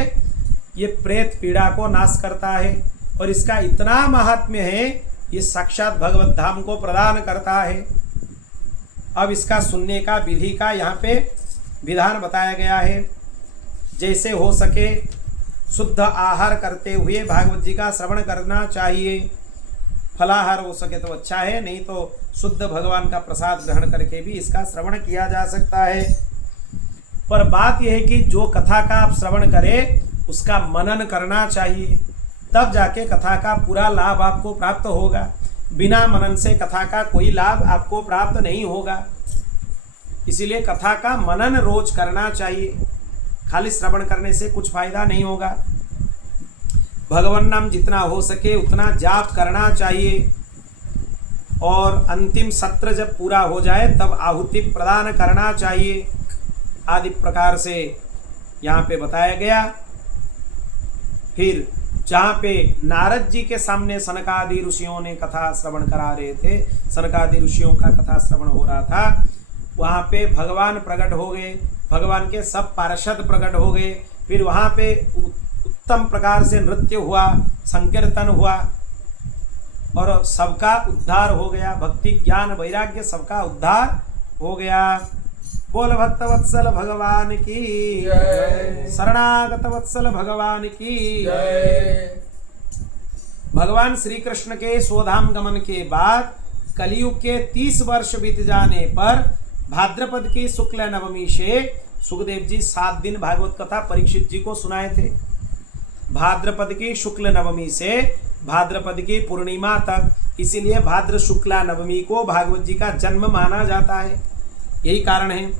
ये प्रेत पीड़ा को नाश करता है और इसका इतना महात्म्य है, ये साक्षात भगवत धाम को प्रदान करता है। अब इसका सुनने का विधि का यहाँ पे विधान बताया गया है। जैसे हो सके शुद्ध आहार करते हुए भागवत जी का श्रवण करना चाहिए। फलाहार हो सके तो अच्छा है, नहीं तो शुद्ध भगवान का प्रसाद ग्रहण करके भी इसका श्रवण किया जा सकता है। पर बात यह है कि जो कथा का आप श्रवण करें उसका मनन करना चाहिए, तब जाके कथा का पूरा लाभ आपको प्राप्त होगा। बिना मनन से कथा का कोई लाभ आपको प्राप्त नहीं होगा। इसीलिए कथा का मनन रोज करना चाहिए, खाली श्रवण करने से कुछ फायदा नहीं होगा। भगवान नाम जितना हो सके उतना जाप करना चाहिए और अंतिम सत्र जब पूरा हो जाए तब आहुति प्रदान करना चाहिए, आदि प्रकार से यहाँ पे बताया गया। फिर जहाँ पे नारद जी के सामने सनकादि ऋषियों ने कथा श्रवण करा रहे थे, सनकादि ऋषियों का कथा श्रवण हो रहा था, वहाँ पे भगवान प्रकट हो गए, भगवान के सब पार्षद प्रकट हो गए। फिर वहाँ पे उत्तम प्रकार से नृत्य हुआ, संकीर्तन हुआ और सबका उद्धार हो गया। भक्ति ज्ञान वैराग्य सबका उद्धार हो गया। बोल भक्त वत्सल भगवान की जय, शरणागत वत्सल भगवान की जय। भगवान श्री कृष्ण के स्वधाम गमन के बाद कलयुग के 30 वर्ष बीत जाने पर भाद्रपद की शुक्ल नवमी से सुखदेव जी 7 दिन भागवत कथा परीक्षित जी को सुनाए थे। भाद्रपद की शुक्ल नवमी से भाद्रपद की पूर्णिमा तक, इसीलिए भाद्र शुक्ला नवमी को भागवत जी का जन्म माना जाता है, यही कारण है।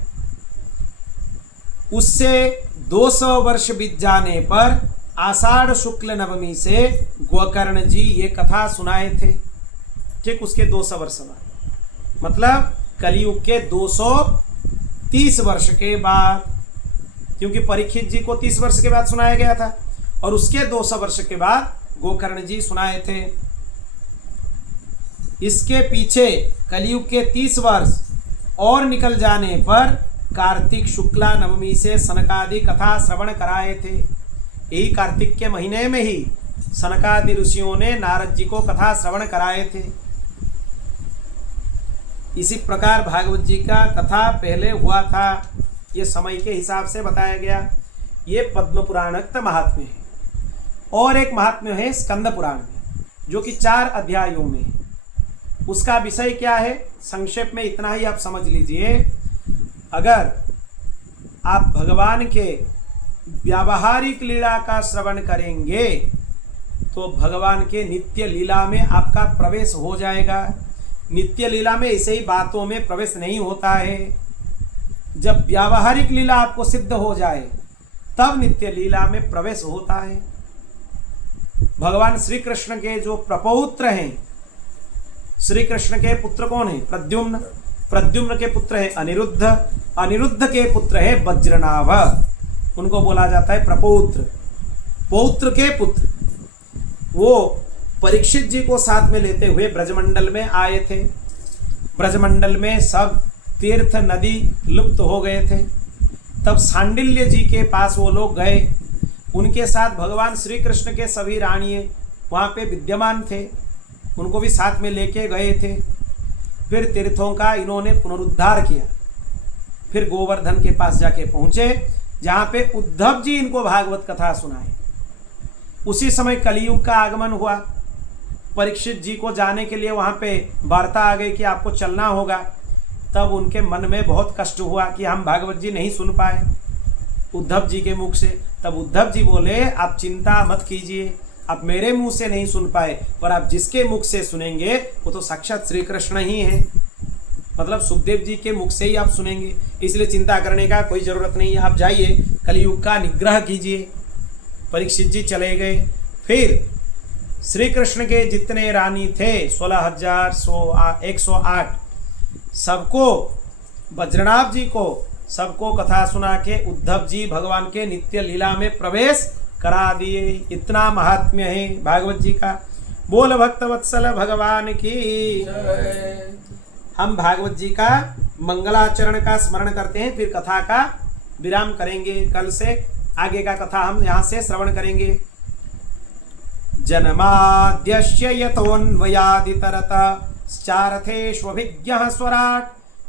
उससे 200 वर्ष बीत जाने पर आषाढ़ शुक्ल नवमी से गोकर्ण जी ये कथा सुनाए थे। ठीक, उसके 200 वर्ष बाद, मतलब कलियुग के 230 वर्ष के बाद, क्योंकि परीक्षित जी को 30 वर्ष के बाद सुनाया गया था और उसके 200 वर्ष के बाद गोकर्ण जी सुनाए थे। इसके पीछे कलियुग के 30 वर्ष और निकल जाने पर कार्तिक शुक्ला नवमी से सनकादि कथा श्रवण कराए थे। यही कार्तिक के महीने में ही सनकादि ऋषियों ने नारद जी को कथा श्रवण कराए थे। इसी प्रकार भागवत जी का कथा पहले हुआ था, ये समय के हिसाब से बताया गया। ये पद्म पुराणक्त महात्म्य है। और एक महात्म्य है स्कंद पुराण में, जो कि 4 अध्यायों में है। उसका विषय क्या है, संक्षेप में इतना ही आप समझ लीजिए। अगर आप भगवान के व्यावहारिक लीला का श्रवण करेंगे तो भगवान के नित्य लीला में आपका प्रवेश हो जाएगा। नित्य लीला में ऐसे ही बातों में प्रवेश नहीं होता है। जब व्यावहारिक लीला आपको सिद्ध हो जाए तब नित्य लीला में प्रवेश होता है। भगवान श्री कृष्ण के जो प्रपौत्र हैं, श्री कृष्ण के पुत्र कौन है? प्रद्युम्न। प्रद्युम्न के पुत्र है अनिरुद्ध। अनिरुद्ध के पुत्र है वज्रनाभ। उनको बोला जाता है प्रपौत्र, पौत्र के पुत्र। वो परीक्षित जी को साथ में लेते हुए ब्रजमंडल में आए थे। ब्रजमंडल में सब तीर्थ नदी लुप्त हो गए थे। तब सांडिल्य जी के पास वो लोग गए। उनके साथ भगवान श्री कृष्ण के सभी रानियां वहाँ पे विद्यमान थे, उनको भी साथ में लेके गए थे। फिर तीर्थों का इन्होंने पुनरुद्धार किया। फिर गोवर्धन के पास जाके पहुँचे, जहाँ पे उद्धव जी इनको भागवत कथा सुनाए। उसी समय कलियुग का आगमन हुआ। परीक्षित जी को जाने के लिए वहाँ पे वार्ता आ गई कि आपको चलना होगा। तब उनके मन में बहुत कष्ट हुआ कि हम भागवत जी नहीं सुन पाए उद्धव जी के मुख से। तब उद्धव जी बोले, आप चिंता मत कीजिए, आप मेरे मुंह से नहीं सुन पाए, पर आप जिसके मुख से सुनेंगे वो तो साक्षात श्री कृष्ण ही है। मतलब सुखदेव जी के मुख से ही आप सुनेंगे, इसलिए चिंता करने का कोई जरूरत नहीं है। आप जाइए, कलियुग का निग्रह कीजिए। परीक्षित जी चले गए। फिर श्री कृष्ण के जितने रानी थे 16,108 सबको, वज्रनाभ जी को सबको कथा सुना के उद्धव जी भगवान के नित्य लीला में प्रवेश करा दिए। इतना महात्म्य है भागवत जी का। बोल भक्तवत्सल भगवान की। हम भागवत जी का मंगलाचरण का स्मरण करते हैं, फिर कथा का विराम करेंगे। कल से आगे का कथा हम यहाँ से श्रवण करेंगे। जन्माद्यस्य यतोऽन्वयादितरतश्चार्थेष्वभिज्ञः स्वराट्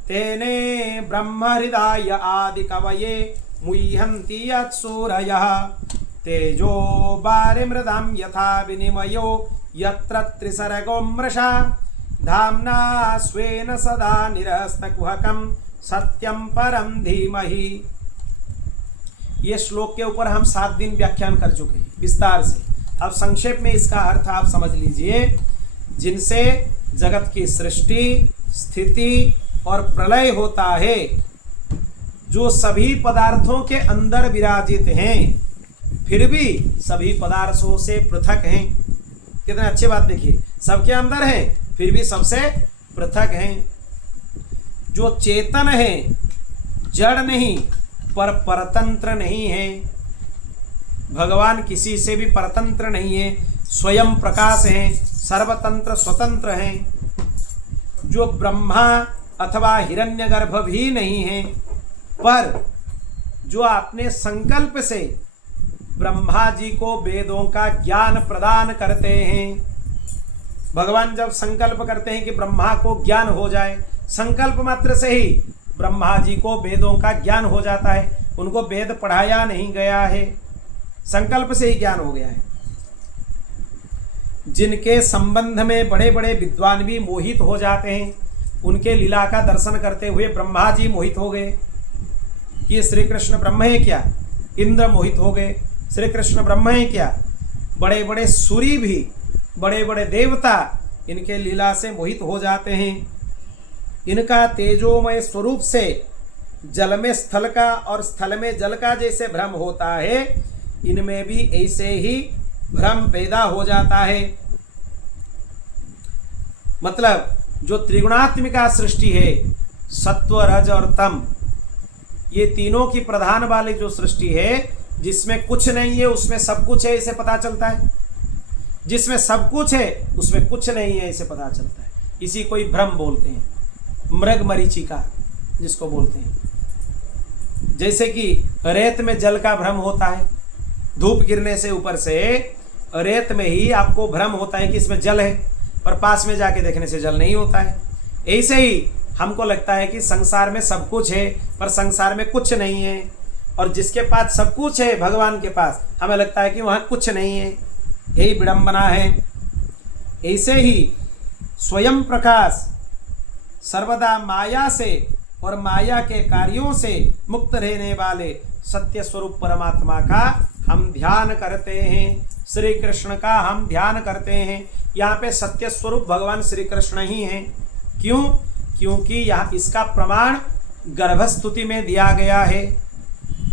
तेने ब्रह्म हृदय आदि कवये मुह्यन्ति यत्सूरयः तेजो वारिमृदां यथा विनिमयो यत्र त्रिसर्गो मृषा धाम्ना स्वेन सदा निरस्तकुहकं सत्यं परं धीमहि। ये श्लोक के ऊपर हम 7 दिन व्याख्यान कर चुके हैं विस्तार से। अब संक्षेप में इसका अर्थ आप समझ लीजिए। जिनसे जगत की सृष्टि, स्थिति और प्रलय होता है, जो सभी पदार्थों के अंदर विराजित हैं, फिर भी सभी पदार्थों से पृथक हैं। कितने अच्छे बात देखिए, सबके अंदर हैं फिर भी सबसे पृथक हैं। जो चेतन है, जड़ नहीं पर परतंत्र नहीं है। भगवान किसी से भी परतंत्र नहीं है, स्वयं प्रकाश हैं, सर्वतंत्र स्वतंत्र हैं। जो ब्रह्मा अथवा हिरण्यगर्भ भी नहीं है, पर जो अपने संकल्प से ब्रह्मा जी को वेदों का ज्ञान प्रदान करते हैं। भगवान जब संकल्प करते हैं कि ब्रह्मा को ज्ञान हो जाए, संकल्प मात्र से ही ब्रह्मा जी को वेदों का ज्ञान हो जाता है। उनको वेद पढ़ाया नहीं गया है, संकल्प से ही ज्ञान हो गया है। जिनके संबंध में बड़े बड़े विद्वान भी मोहित हो जाते हैं, उनके लीला का दर्शन करते हुए ब्रह्मा जी मोहित हो गए। ये श्री कृष्ण ब्रह्म है क्या? इंद्र मोहित हो गए, श्री कृष्ण ब्रह्म है क्या? बड़े बड़े सूरी भी, बड़े बड़े देवता इनके लीला से मोहित हो जाते हैं। इनका तेजोमय स्वरूप से जल में स्थल का और स्थल में जल का जैसे भ्रम होता है, इनमें भी ऐसे ही भ्रम पैदा हो जाता है। मतलब जो त्रिगुणात्मिका सृष्टि है, सत्व रज और तम, ये तीनों की प्रधान वाली जो सृष्टि है, जिसमें कुछ नहीं है उसमें सब कुछ है, इसे पता चलता है। जिसमें सब कुछ है उसमें कुछ नहीं है, इसे पता चलता है। इसी को ही भ्रम बोलते हैं, मृग मरीचिका जिसको बोलते हैं। जैसे कि रेत में जल का भ्रम होता है, धूप गिरने से ऊपर से रेत में ही आपको भ्रम होता है कि इसमें जल है, पर पास में जाके देखने से जल नहीं होता है। ऐसे ही हमको लगता है कि संसार में सब कुछ है, पर संसार में कुछ नहीं है। और जिसके पास सब कुछ है, भगवान के पास, हमें लगता है कि वहाँ कुछ नहीं है। यही विडंबना है। ऐसे ही स्वयं प्रकाश सर्वदा माया से और माया के कार्यों से मुक्त रहने वाले सत्य स्वरूप परमात्मा का हम ध्यान करते हैं, श्री कृष्ण का हम ध्यान करते हैं। यहाँ पे सत्य स्वरूप भगवान श्री कृष्ण ही हैं। क्यों? क्योंकि यहाँ इसका प्रमाण गर्भस्तुति में दिया गया है।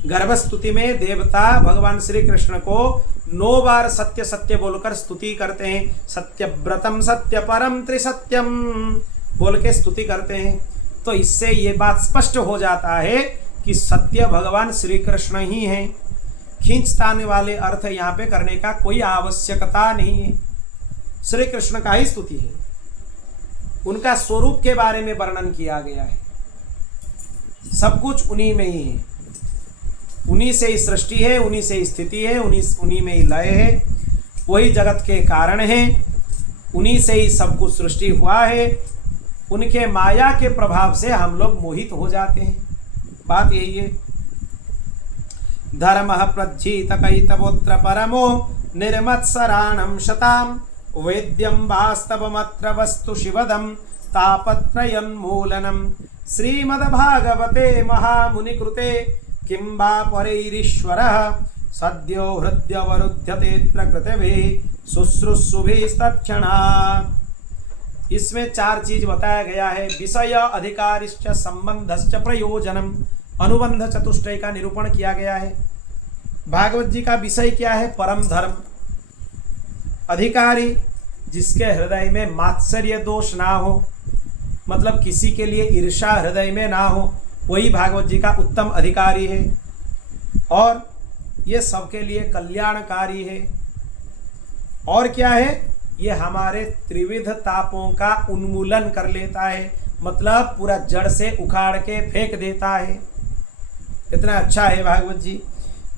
गर्भस्तुति में देवता भगवान श्री कृष्ण को 9 बार सत्य सत्य बोलकर स्तुति करते हैं। सत्यव्रतम सत्य परम त्रिसत्यम बोल के स्तुति करते हैं। तो इससे ये बात स्पष्ट हो जाता है कि सत्य भगवान श्री कृष्ण ही हैं। खींचताने वाले अर्थ यहाँ पे करने का कोई आवश्यकता नहीं है। श्री कृष्ण का ही स्तुति है, उनका स्वरूप के बारे में वर्णन किया गया है। सब कुछ उन्हीं में ही है, उन्हीं से ही सृष्टि है, उन्हीं से ही स्थिति है, उन्हीं में ही लय है। वही जगत के कारण है, उन्हीं से ही सब कुछ सृष्टि हुआ है। उनके माया के प्रभाव से हम लोग मोहित हो जाते हैं। बात यही है। धर्म प्रज्जित कैतवोत्र परमो निर्मत्सराणं शताम वेद्यं वास्तवमत्र वस्तु शिवदं तापत्रयोन्मूलनम् श्रीमद्भागवते महामुनिकृते किं वा परैरीश्वरः सद्यो हृद्यवरुध्यतेऽत्र कृतभिः शुश्रूषुभिस्तत्क्षणात्। इसमें 4 चीज बताया गया है। विषय अधिकारिश्च संबंधश्च प्रयोजनम, अनुबंध चतुष्टय का निरूपण किया गया है। भागवत जी का विषय क्या है? परम धर्म। अधिकारी, जिसके हृदय में मात्सर्य दोष ना हो, मतलब किसी के लिए ईर्षा हृदय में ना हो, वही भागवत जी का उत्तम अधिकारी है। और ये सबके लिए कल्याणकारी है। और क्या है? ये हमारे त्रिविध तापों का उन्मूलन कर लेता है, मतलब पूरा जड़ से उखाड़ के फेंक देता है। इतना अच्छा है भागवत जी।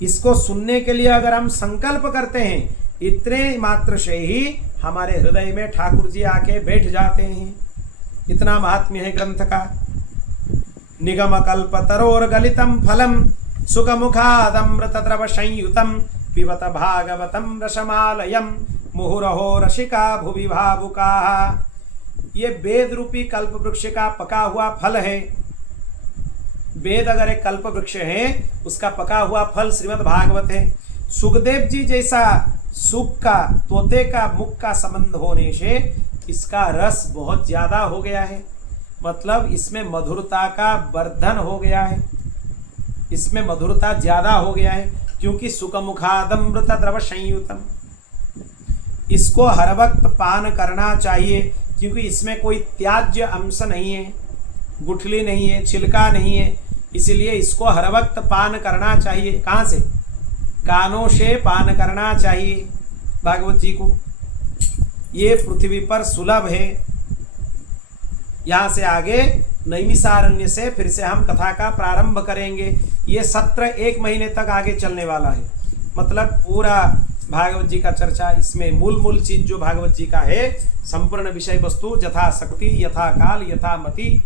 इसको सुनने के लिए अगर हम संकल्प करते हैं, इतने मात्र से ही हमारे हृदय में ठाकुर जी आके बैठ जाते हैं। इतना महात्म्य है ग्रंथ का। निगम कल्प तरोर गलितम फलम सुखमुखादमृत द्रव संयुतम पिबत भागवतम रसमालयम मुहुरहो रसिका भुवि भावुका। ये वेद रूपी कल्प वृक्ष का पका हुआ फल है। वेद अगर एक कल्प वृक्ष है, उसका पका हुआ फल श्रीमद् भागवत है। सुखदेव जी जैसा सुख का, तोते का मुख का संबंध होने से इसका रस बहुत ज्यादा हो गया है, मतलब इसमें मधुरता का वर्धन हो गया है, इसमें मधुरता ज्यादा हो गया है, क्योंकि सुखमुखादमृत द्रव संयुतम। इसको हर वक्त पान करना चाहिए, क्योंकि इसमें कोई त्याज्य अंश नहीं है, गुठली नहीं है, छिलका नहीं है, इसलिए इसको हर वक्त पान करना चाहिए। कहाँ से? कानों से पान करना चाहिए भागवत जी को। ये पृथ्वी पर सुलभ है। यहाँ से आगे नैमिषारण्य से फिर से हम कथा का प्रारंभ करेंगे। ये सत्र 1 महीने तक आगे चलने वाला है, मतलब पूरा भागवत जी का चर्चा। इसमें मूल चीज जो भागवत जी का है, संपूर्ण विषय वस्तु यथा शक्ति यथा काल यथा मति,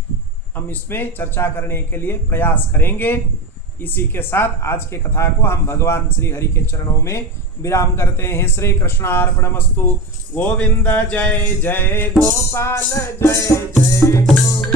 हम इसमें चर्चा करने के लिए प्रयास करेंगे। इसी के साथ आज के कथा को हम भगवान श्री हरि के चरणों में विराम करते हैं। श्री कृष्णार्पणमस्तु। गोविंद जय जय गोपाल जय जय गोविंद।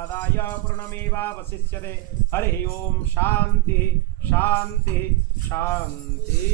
पूर्णमादाय पूर्णमेवावशिष्यते। हरि ओम शांति शांति शांति।